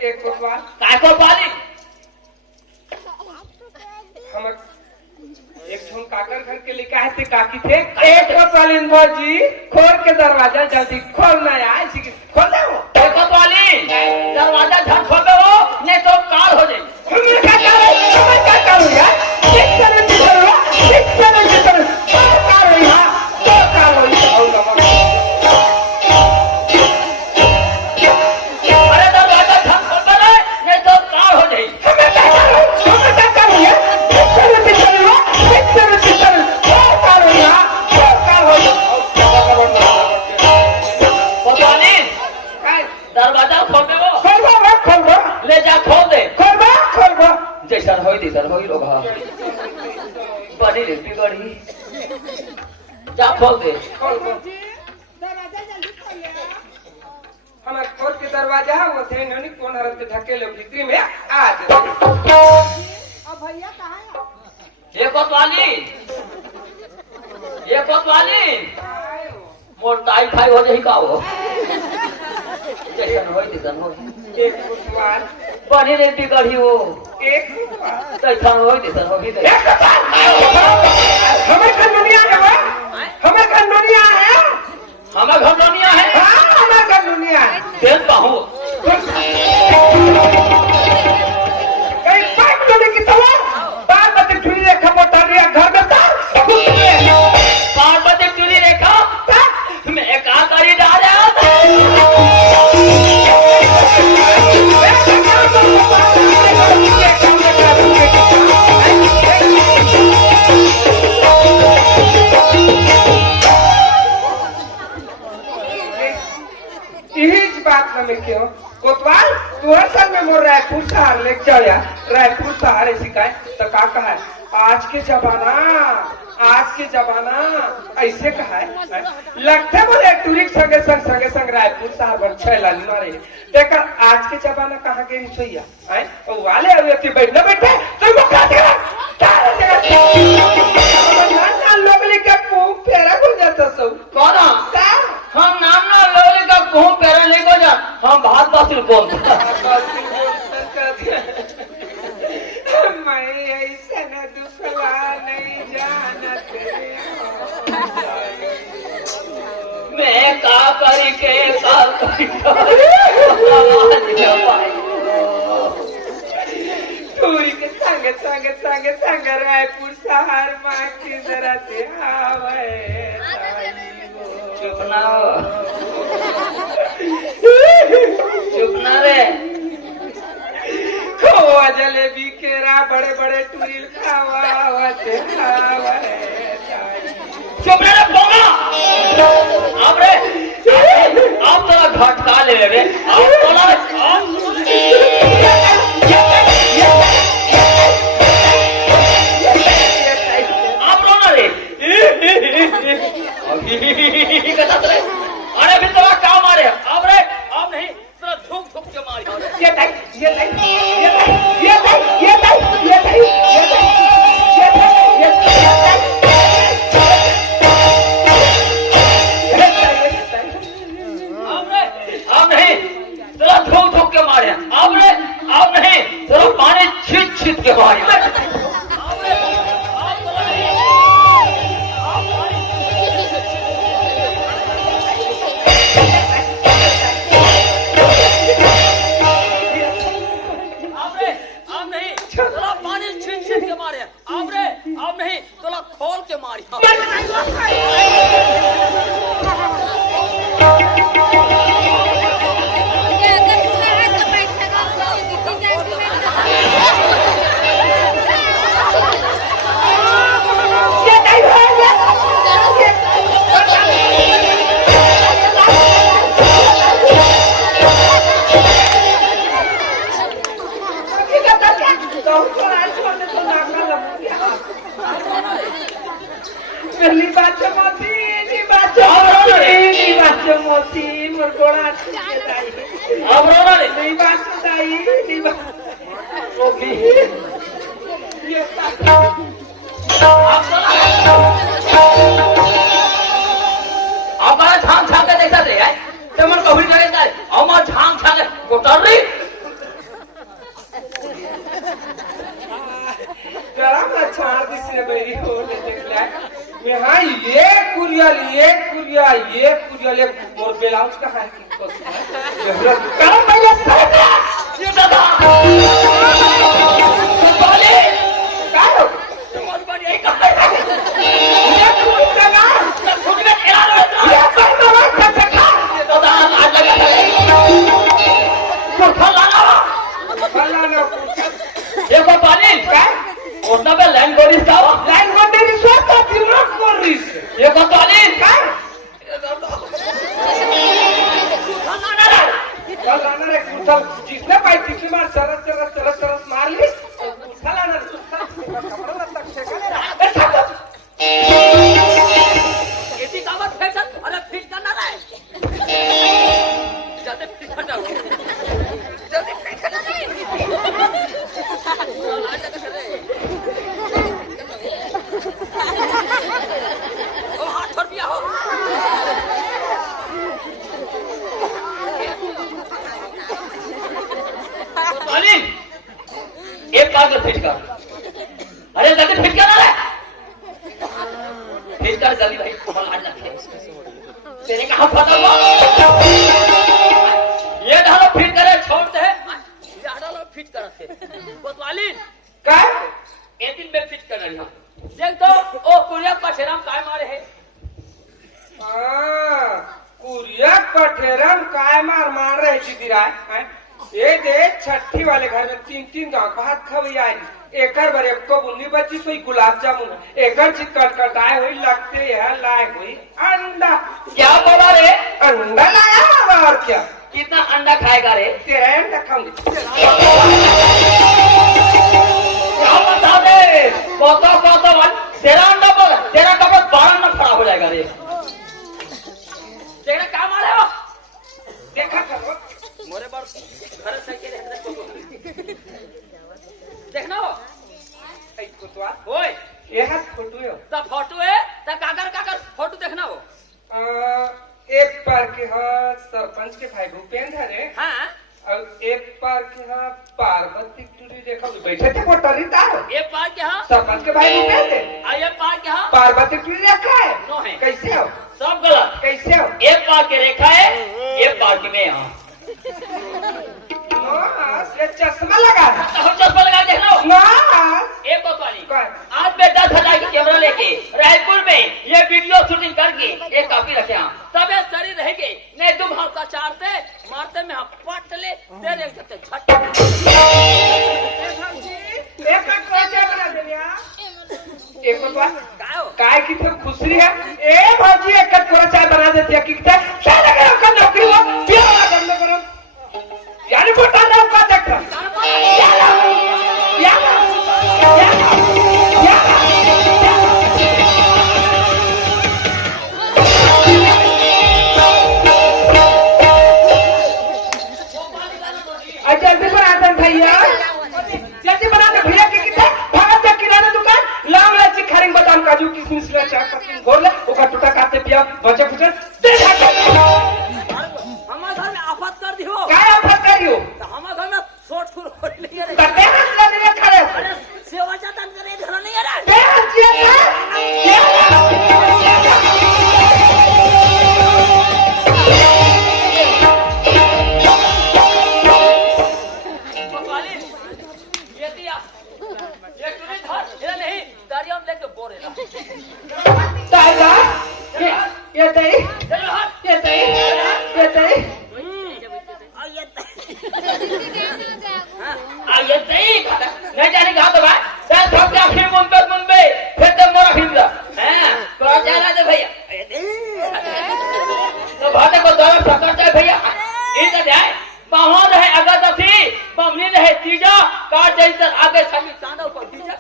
एक कोतवाल काय कोतवाली हम एक झुन काकर घर के लिखा है काकी थे एक कोतवाली भाजी खोल के दरवाजा जल्दी खोलना है खोल दे वो कोतवाली दरवाजा झट खोल दो नहीं तो काल हो जाएगी क्या करूँ यार अरे दरवाजा झट खोल दो नहीं तो काल हो जाएगी कोतवाली दरवाजा खोल दो ले जा खोल दे जैसा होई थी सर होई लोग बड़ी लेती बड़ी जा खोल दे हमारे खोल के दरवाजा है वो थे नहीं कौन हरत के ढकेले भीतरी में आ जा अब भैया कहाँ है? ये कोतवाली मोर टाइफाइड हो जाही का हो जैसन होई दिसन होई एक कोतवाल बड़ी लेती गढ़ी हो एक कोतवाल जैसन होई दिसन होई दे एक कोतवाल हमें कन्नुनिया है वो हमें कन्नुनिया है हमारा घर दुनिया है हाँ हमें कन्नुनिया है देख पाहू कहीं पाक लोने की तवा बार बच्चे चुनी रेखा मोटा दिया घर में था पार्वती चुनी रेखा मैं कहा करी जा रहा यही बात न में क्यों कोतवाल तू हर साल में मोर रायपुर शहर ले चल यार रायपुर शहर ऐसी का तो का कहा है आज के जमाना ऐसे कहा है लगते बोले टूरिस्ट संगे संग रायपुर शहर बन छह लाली मारे देखकर आज के जमाना कहाँ के सोइया है वाले अभी बैठना बैठे तो वो का लोग लेके मुंह फेरा हो जाता सब कौन का हम नाम ना लोले का घूम पैरा नहीं को जा हम भात बासिल बोल मैं ऐसा न दुखला नहीं जानत मैं का करी के का करी टूरी के संग रायपुर शहर माँ की जरा से आवे चुप ना चुप ना रे खोआ जलेबी केरा बड़े बड़े टूरिल खावा चुप रे बोला अब रे अब तेरा घटका ले रे अब बोला आप रोना रे अरे भी तेरा काम आ रहे अब रे अब नहीं तेरा धूप धूप के मारी अब नहीं तेरा धूप धूप के मारे अब रे अब नहीं तेरा पानी छीट छीट के मारे अब नहीं तोला खोल के मारी मोती मुरगोड़ा अब रोना रे नहीं बात बताई नहीं बात अब झांग झांग के देखा रे तो मन कभी करे जाए अमर झांग झांग गोटर रे जरा मैं छाड़ दिसने मेरी हो ले देख ले मैं हाँ ये कुरियल मोर ब्लाउज का है कि करो भैया ये दादा तो बोले करो तुम्हारी बात यही कहा ये कुछ लगा खुद में खेला रहा ये पर मारा खा दादा आज लगा कुछ फलाना देखो पानी उतना पे लैंड बॉडी का लाइन बंदे की सोच का दिमाग कर रही है ये बताली फलाना रे कुछ जिसने भाई किसी बार चरस मार ली फलाना कपड़ा तक से का एसी कावत फेंक अरे फिट करना रे जल्दी फिट कर जाओ जल्दी फिट करना रे ओ हाथ छोड़ दिया हो पानी एक काम कर फिट कर अरे जल्दी फिट कर रे फिट कर जल्दी भाई कमल हाथ लग तेरे का हाथ पता हो ये ढालो फिट करे छोड़ते हैं ये डालो फिट करते कोतवाली का एक दिन में फिट कर रही हूं देख तो ओ कुरिया पछेराम काय मारे है कुरिया कठेरन काय मार रहे दीदी राय ये दे छठी वाले घर में 3 गांव भात खबई आई एकर बर एक तो बुन्नी बच्ची सोई गुलाब जामुन एकर चीज कटकटाए हुई लगते है लाए हुई अंडा क्या बोला रे अंडा लाया और क्या कितना अंडा खाएगा रे तेरा अंडा खाऊंगी क्या बता दे बहुत तेरा अंडा पर तेरा कपड़ा 12 अंडा खराब हो जाएगा रे देखना क्या मारे हो देखा करो मोरे बार घर सही के देखना देखना हो ऐ कोतवाल ओए ये हाथ फोटो है ता फोटो है ता काकर फोटो देखना हो एक पार के हाँ सरपंच के भाई भूपेंद्र है हाँ और एक पार के हाँ पार्वती टूरी देखा बैठे थे कोटरी तार ये पार के हाँ सरपंच के भाई भूपेंद्र ये पार के हाँ पार्वती टूरी रखा है नो है कैसे हो सब गलत कैसे हो एक पार के रेखा है एक पार की में यहाँ ये चश्मा लगा है हम चश्मा लगा देखना हो ना एक कोतवाली कौन? आज मैं 10,000 की कैमरा लेके रायपुर में ये वीडियो शूटिंग करके एक कॉपी रखे हैं तब ये शरीर रहेगी नहीं तुम हम का चारते मारते में हम पट ले तेरे एक जते झट एक कैसे बना दिया एक बात गाओ काय की तो खुशी है ए भाजी एक कोरा चाय बना देती है कि क्या लगा का नौकरी हुआ क्या बंद करो यानी बोटा ना का देख जल्दी बना दे भैया जल्दी बना दे भैया की कितना भागत के किराना दुकान लौंग इलायची खरंग बादाम काजू किशमिश चाय पत्ती घोर ले ओका टूटा काटे पिया बचे कुछ दे हमारे घर में आफत कर दियो क्या आफत कर रही हो तो हमारे घर में सोच फुर हो नहीं रे कते हाथ लगे खड़े अरे सेवा जतन करे घर नहीं रे दे हाथ किया ये दिया ये टूरी धर ये नहीं दरिया में लेके बोरे ला ताजा ये दे चलो हाथ ये दे ये दे ये सही नहीं जाने कहा तो भाई मैं सब क्या फिर मुंबई फिर तो मोरा फिर हैं तो जाना दे भैया तो भाटे को दौरा सकता है भैया इधर जाए बाहर है अगर दसी बमनी रहे तीजा काट जाए इधर आगे सभी चांदा को तीजा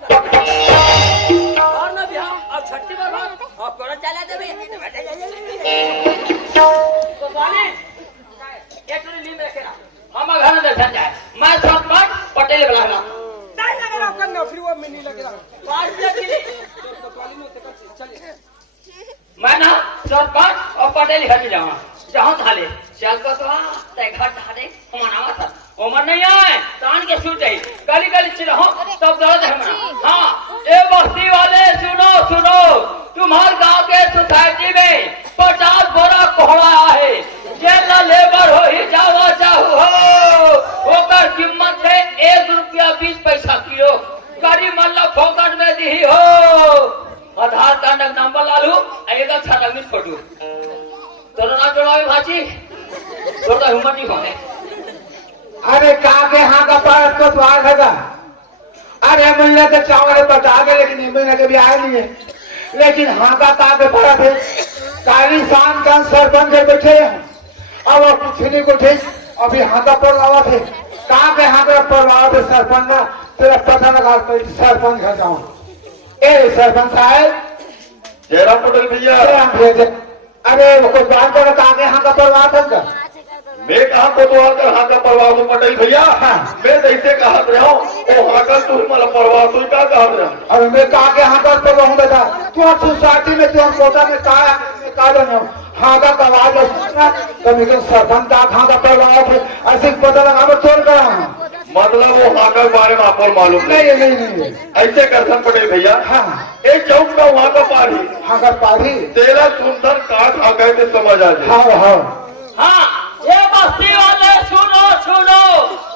और ना बिहार अब छठी बार और कोड़ा चला दे भैया तो वाले एक टूरी लीम रखेगा हम घर में बैठ जाए मैं सब पर पटेल बुलाना नहीं लगे रहा करना फिर वो में नहीं लगे रहा पाँच मिनट के लिए मैं ना सरपंच और पटेल घर में जाऊंगा जहाँ थाले चल को तो तय घर थाले मनावा था उमर नहीं आए तान के सूट जाए गली गली चिरहो तब दर्द है मना हाँ ए बस्ती वाले सुनो सुनो तुम्हारे गांव के सोसाइटी में 50 बोरा कोहड़ा है जेल लेबर हो ही जावा चाहू हो ओकर कीमत है ₹1.20 किलो गरीब मल्ला फोकट में दी हो आधार कार्ड नंबर लालू एक छाता में फोटो तोरा नाम जोड़ावे भाची तोरा हिम्मत नहीं होने अरे कहा के हाँ का पास को तो आ गया अरे महीना के चावल बता गए लेकिन ये महीना के भी आए नहीं है लेकिन हाँ का के पड़ा थे काली शाम का सरपंच बैठे हैं अब वो कुछ नहीं उठे अभी हाँ का परवावा थे कहा के हाँ का परवावा थे सरपंच ना तेरा पता लगा सरपंच घर जाऊँ ए सरपंच साहब जयराम पटेल भैया अरे वो कुछ बात करो कहा के हाँ का परवावा था क्या मैं कहा को तो आकर हाँ का परवाह हूँ पटेल भैया मैं जैसे कहा रहा हूँ वो हाँ का तू मतलब परवाह तू क्या कहा रहा अरे मैं कहा के हाँ का परवाह हूँ बेटा तू अब सोसाइटी में तू हम कोटा में कहा जाना हाँ का आवाज सुनना कभी के सरपंच का हाँ का परवाह थे ऐसे पता लगा मैं तोड़ कर मतलब वो हाँ का बारे में आपको मालूम नहीं ऐसे करसन पटेल भैया हाँ एक चौक का वहाँ का पारी हाँ का पारी तेरा सुंदर काट हाँ कहते समझ आ जाए हाँ हाँ हाँ ये बस्ती वाले सुनो सुनो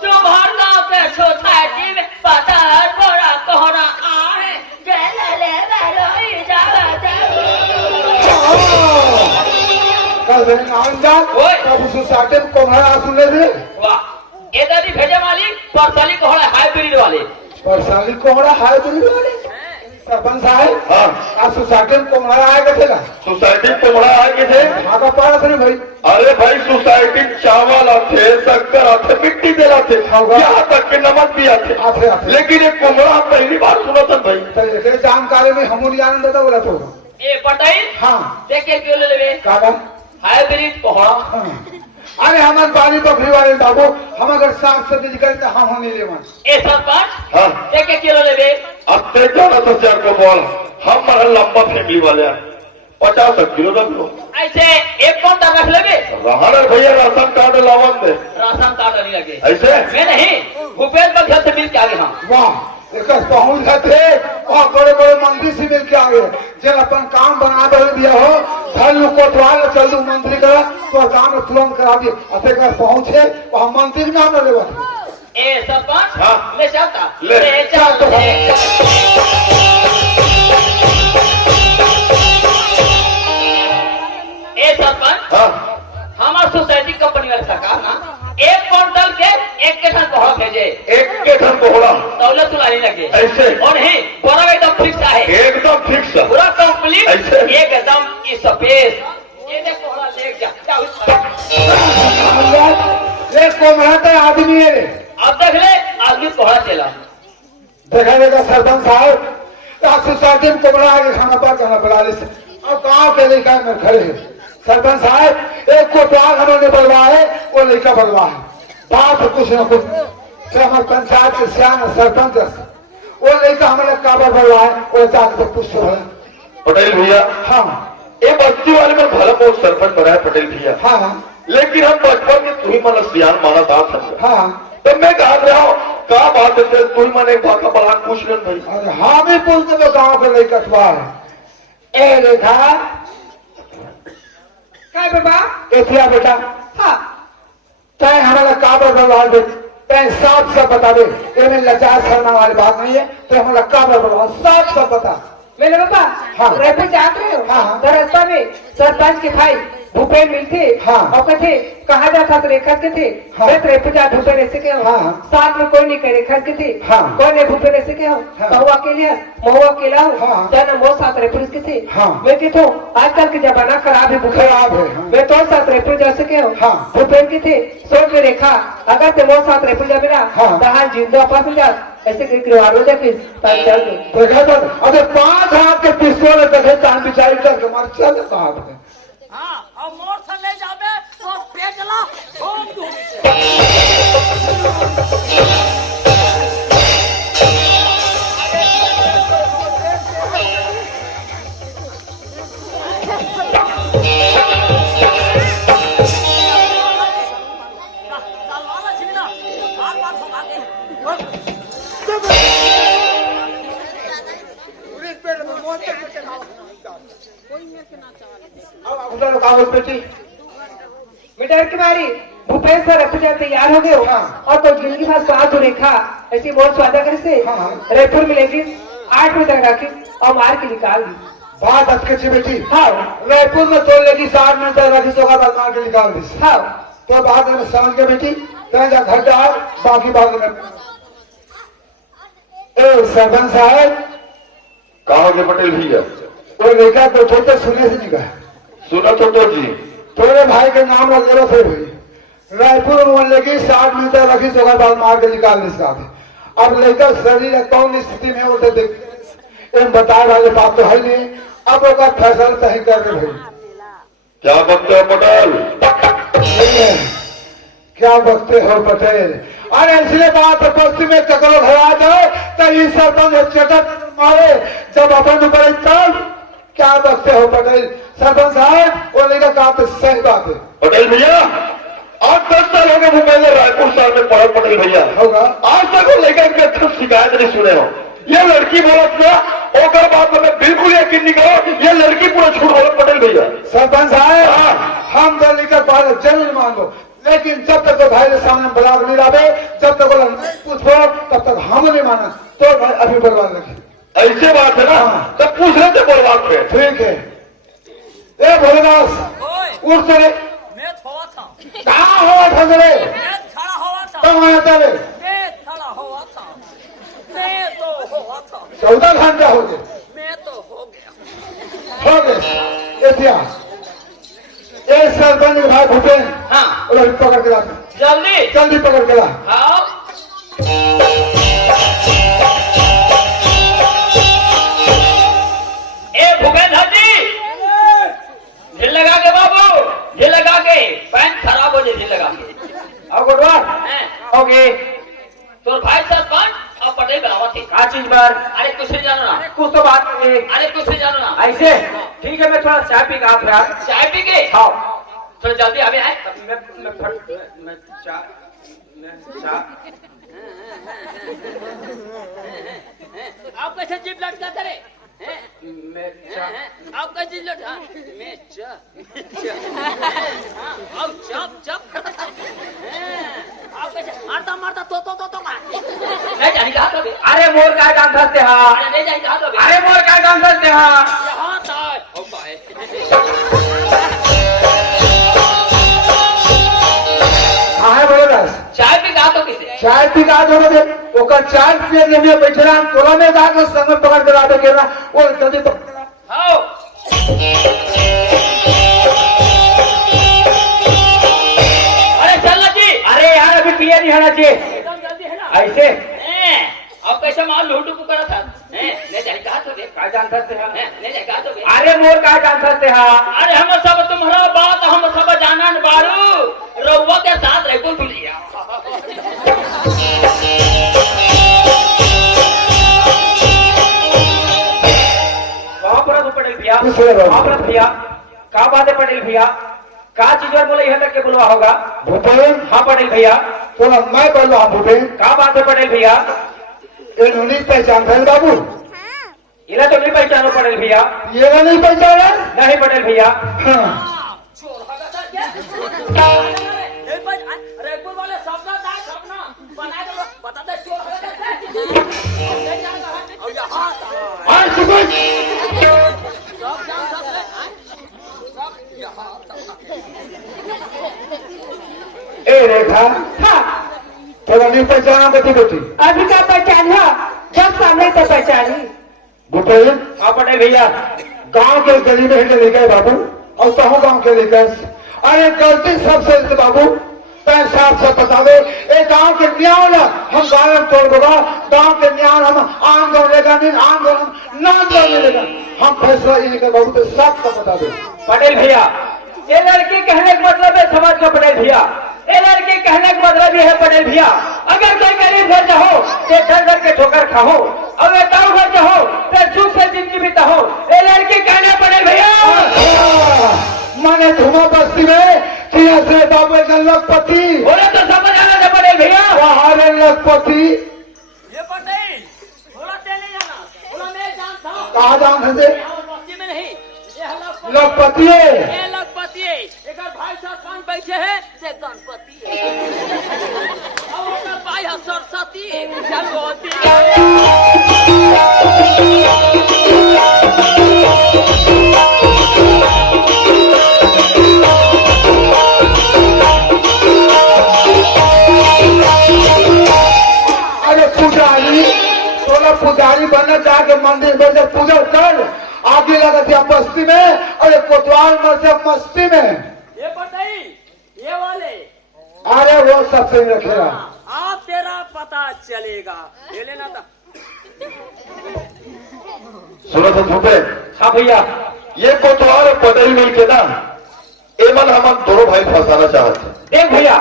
तुम्हारे गांव के सोसाइटी में 50 बोरा कोहड़ा आए जेल लेबर हो ही जावा चाहू कल दिन आवन जा ओए। कब सोसाइटी में कोहरा सुने थे वाह ये दादी भेजे वाली परसाली कोहड़ा हाइब्रिड वाले परसाली कोहरा है बोली वाले सरपंच साहब हाँ आज सोसाइटी में कोहरा आएगा थे ना सोसाइटी तुम्हारा आगे थे हाँ का पारा थे भाई अरे भाई सोसाइटी चावल आते शक्कर आते मिट्टी दे आते यहाँ तक के नमक भी आते आते आते लेकिन ये कुमड़ा पहली बार सुना था भाई तो ये जानकारी में हम नहीं आनंद देता बोला तो ये पटाई हाँ देखे क्यों ले लेवे काका हाइब्रिड कोहड़ा हाँ अरे हमारे बारी बकरी वाले बाबू हम अगर 7 से बीज करें तो हम नहीं ले मन ए सरपंच हाँ एक किलो लेबे अब तक जाना था चार को बोल हम हमारा लंबा फैमिली वाले हैं 50 किलो रख लो ऐसे एक क्विंटल रख लेबे रहा भैया राशन कार्ड लावन दे राशन कार्ड नहीं लगे ऐसे मैं नहीं भूपेश बघेल से मिल के आगे हम वाह एक पहुंच जाते और बड़े बड़े मंत्री से मिल के आ गए जब अपन काम बना दिया हो धर लू कोतवाल चल दू मंत्री का तो काम तुरंत करा दिए अते का पहुंचे वहां मंत्री के नाम ले ए सरपंच हाँ। ले चलता ले। चल ए सरपंच हाँ हमार सोसाइटी कंपनी वाले सरकार ना एक क्विंटल के एक के साथ बहुत भेजे एक के घर कोहड़ा दौलत तुलानी लगे ऐसे और नहीं बड़ा एकदम फिक्स है एकदम फिक्स है पूरा कंप्लीट ऐसे? एकदम स्पेस ये देखो थोड़ा ले जा जाओ इस पर। एक कोमरा तो आदमी है अब देख ले आदमी कोहरा चला देखा देगा सरपंच साहब सोसाइटी में कोमरा आगे खाना पा खाना बना ले और गाँव के लड़का में खड़े हैं सरपंच साहब एक कोतवाल हमने बनवा है वो लड़का बनवा है बात कुछ न कुछ फिर हमारे पंचायत के सियान सरपंच वो लड़का हमारे काबर बनवा है वो जाकर तो पुष्ट है पटेल भैया हाँ ये बस्ती वाले में भला बहुत सरपंच बनाया पटेल भैया हाँ लेकिन हम बचपन में तुम्ही मन सियान माना था हाँ तब मैं कहा रहा हूँ क्या बात है तुम्ही मन एक भाका बड़ा पूछ लें भाई अरे हम ही पूछते तो गाँव के लड़का कटवा है ए रेखा काय बाबा एथिया बेटा हाँ चाहे हमारा काबर बनवा दे चाहे साफ सब बता दे ये में लजाज करने वाली बात नहीं है तो हमारा काबर बनवा साफ सब बता मेरे बाबा हाँ। रेपे जाते हो हाँ, हाँ। तो रास्ता में सरपंच के भाई भूपेन मिलते हाँ। और कहते कहाँ जाता तो रेखा के थे हाँ। मैं रेपे जा भूपेन ऐसे के हो हाँ। साथ में कोई नहीं करे रेखा के थे हाँ। कोई नहीं भूपेन ऐसे के हो हाँ। बहुआ अकेले है महुआ अकेला हो हाँ। जाना मोह साथ रेपे के थे हाँ। मैं कहता हूँ आजकल के जमाना खराब है भूपेन खराब है, हाँ। मैं तो साथ रेपे जा सके हो हाँ। भूपेन के थे सोच में रेखा अगर ते मोह साथ रेपे जा मेरा हाँ। तहां जिंदा पास जा ऐसे करवालो जाके ताकि चल दे देखा तो अरे 5 हाथ के पिस्तौल देखे चांद बिचारी करके मार चल साहब है हाँ अब मोर से ले जाबे तो पेटला खूब दूर लाला छिना बार बार भगा के उधर कागज बेटी मिटर की बारी भूपेश सर अपने तैयार हो गए हो हाँ। और तो जिनके साथ स्वाद हो रेखा ऐसी बहुत स्वादा करे से हाँ, हाँ। रेपुर मिलेगी 8 बजे तक रखी और मार के निकाल दी बात अच्छी अच्छी बेटी हाँ रायपुर में तोड़ लेगी 60 मिनट तक रखी तो बाद मार के निकाल दी हाँ तो बात में समझ के बेटी कहीं जा घर जाओ बाकी बात में ए सरपंच साहब कहा के पटेल भैया वो रेखा को छोटे सुने से निकला सुना तो जी तोरे भाई के नाम रख ले फिर हुई रायपुर में लेगी 60 मिनट तक रखी तो बाद मार के निकाल दी साथ अब लेकर शरीर कौन स्थिति में उसे देख इन बताए वाले बात तो है नहीं अब वो फैसला सही कर दे भाई क्या बकते हो पटेल क्या बकते हो पटेल अरे इसलिए बात बस्ती में चक्रो भरा जाए तो इस सरपंच चटक मारे जब अपन ऊपर तब क्या बकते हो पटेल सरपंच साहब वो लेकर कहा तो सही बात है पटेल भैया 8-10 साल हो गए भूपेंद्र रायपुर साल में पढ़ा पटेल भैया होगा आज तक वो लेकर के अच्छा शिकायत नहीं सुने हो ये लड़की बोलत ना ओकर बात में बिल्कुल यकीन नहीं करो ये लड़की पूरा झूठ बोलत पटेल भैया सरपंच साहब हम तो लेकर बात जरूर मांगो लेकिन जब तक तो भाई के सामने बराबर नहीं लावे जब तक बोला नहीं पूछो तब तक हम नहीं माना तो भाई अभी बर्बाद लगे ऐसे बात है ना हाँ। तब पूछ रहे थे बोलवाग पे ठीक है ए भोलेदास ओए उठ चले मैं थोड़ा था कहाँ हो ठगरे मैं खड़ा हुआ था कब आया चले मैं खड़ा हुआ था मैं तो हुआ था 14 घंटा हो गए मैं तो हो गया हो गए इतिहास ए सरपंच भाई भूपेन हाँ उधर पकड़ के ला जल्दी जल्दी पकड़ के ला आओ ए भूपेंद्र जी ढील लगा के बाबू ढील लगा के पैंट खराब हो जाए ढील लगा हो गए तोर भाई सरपंच और पटेल बनावत है। का चीज पर अरे कुछ नहीं जानो ना, कुछ तो बात है अरे कुछ नहीं जानो ना। ऐसे ठीक है मैं थोड़ा चाय पी का फिर चाय पी के हाँ थोड़ा जल्दी आवे आए। मैं चाय आप कैसे जीप लटकाते रे? मैं चाय आप कैसे जीप लटका? मैं आप चप आप कैसे मारता मारता तो नहीं जानी कहा तो बे। अरे मोर का काम धरते हाँ अरे नहीं जानी कहा तो बे। अरे मोर का काम धरते हाँ यहाँ तक हो पाए। हाँ है बोले बस चाय पी कहा तो किसे? चाय पी का जो दे ओकर चाय पिए ले में बैठला तोला में जाकर संग पकड़ के लाते केला वो जल्दी पकड़ आओ अरे चल जी। अरे यार अभी पिए नहीं होना चाहिए एकदम जल्दी है ना? ऐसे अब कैसे मार लूटू पुकारा था? नहीं जानी कहा तो बे। का जान सकते हैं नहीं जानी कहा तो बे। अरे मोर का जान सकते हाँ अरे हम सब तुम्हारा बात हम सब जाना बारू रउआ के साथ रह भूलिया। कहाँ पर पटेल भैया कुछ नहीं बाबू। कहाँ पर भैया का बात है पटेल भैया का चीज और बोले यहाँ तक के बुलवा होगा भूपेन हाँ पटेल भैया तोला मैं बोल रहा हूँ भूपेन का बात है पटेल भैया ये नहीं पहचान है बाबू इला तो नहीं पहचानो पटेल भैया ये नहीं पहचान है नहीं पटेल भैया हाँ चोर होगा था क्या? अरे रेगुलर वाले सपना था सपना बना दो बता दे चोर होगा था। और यहाँ था। हाँ सुबह सब जान सब यहाँ ए रेखा हाँ थोड़ा नहीं पहचाना बेटी बेटी अभी का पहचान है जब सामने तो पहचानी भूपेन हाँ पटेल भैया गांव के गली में ही लेकर बाबू और तो गांव के लेकर अरे गलती सबसे है बाबू तय साफ से बता दे एक गांव के न्याय ना हम गाँव में तोड़ दूंगा गांव के न्याय हम आम दो लेगा नहीं आम दो हम नाम दो मिलेगा हम फैसला ये कर बाबू तो साफ से बता दो पटेल भैया ये लड़की कहने का मतलब है समझ लो पटेल भैया ये लड़की कहने का मतलब ये है पटेल भैया अगर कोई गरीब घर का हो तो घर घर के ठोकर खाओ और वे ताऊ घर का हो तो सुख से जिंदगी बीता हो ये लड़की कहना पटेल भैया माने धुमा बस्ती में किया से बाबू का लखपति बोले तो समझ आना था पटेल भैया वहां लखपति ये पटेल बोला तेरे जाना बोला मैं जानता हूँ। कहा जान है यहाँ बस्ती में नहीं ये है लखपति ये लखपति है एक भाई सरपंच बैठे हैं से गणपति है और ओकर भाई है सरस्वती अरे पुजारी तोला पुजारी बनना चाह के मंदिर में से पूजा कर आगे लगा था बस्ती में अरे कोतवाल में से मस्ती में ये पटेल ये वाले अरे वो सबसे ही रखेगा आप तेरा पता चलेगा ये लेना था। सुनो तो भूपेन हाँ भैया ये कोतवाल और पटेल मिलके ना एमन हम दोनों भाई फंसाना चाहते देख भैया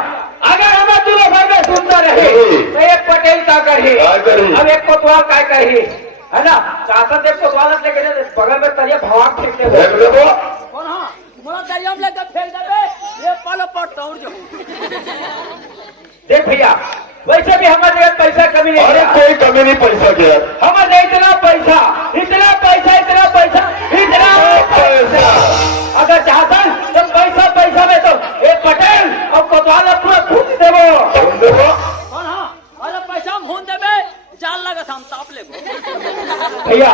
अगर हमें दोनों भाई में सुनता रहे तो एक पटेल का कही क्या कही? अब एक कोतवाल का कही है ना शासन एक कोतवाल अपने बगल में तरिया भवान फेंकते हुए देख ले वो कौन हाँ मोरा दरिया में लेकर फेंक देवे ये पल पर तोड़ जो देख भैया वैसे भी हमारे जगह पैसा कमी नहीं अरे है कोई कमी नहीं पैसा के यार हमारे इतना पैसा अगर चाहता तो पैसा में तो एक पटेल और कोतवाल पूरा फूट देवो सुन देखो कौन हाँ अरे पैसा हम भून देवे जाल लगा हम ताप ले भैया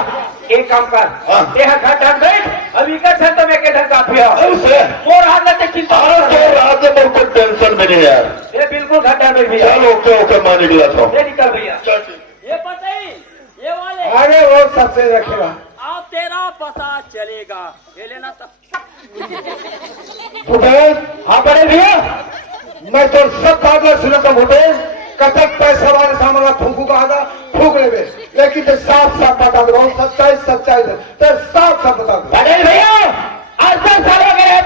एक काम कर हाँ। यह घर ढंग बैठ अभी का छत में के ढंग काफी है ऐसे मोर हाथ में चिंता अरे तो रात में मेरे को टेंशन में नहीं यार ये बिल्कुल घर ढंग बैठ भैया चल ओके ओके मैं निकला था ये निकल भैया चल ठीक ये पटेल ये वाले अरे वो सबसे रखेगा आप तेरा पता चलेगा ये लेना था। भूपेन हाँ बड़े भैया मैं तो सब बात सुनता भूपेन कतक पैसा वाले सामान फूकू कहा फूक ले लेकिन तो साफ साफ बता दो सच्चाई तो साफ साफ बता दो बड़े भैया आज 10 साल हो गए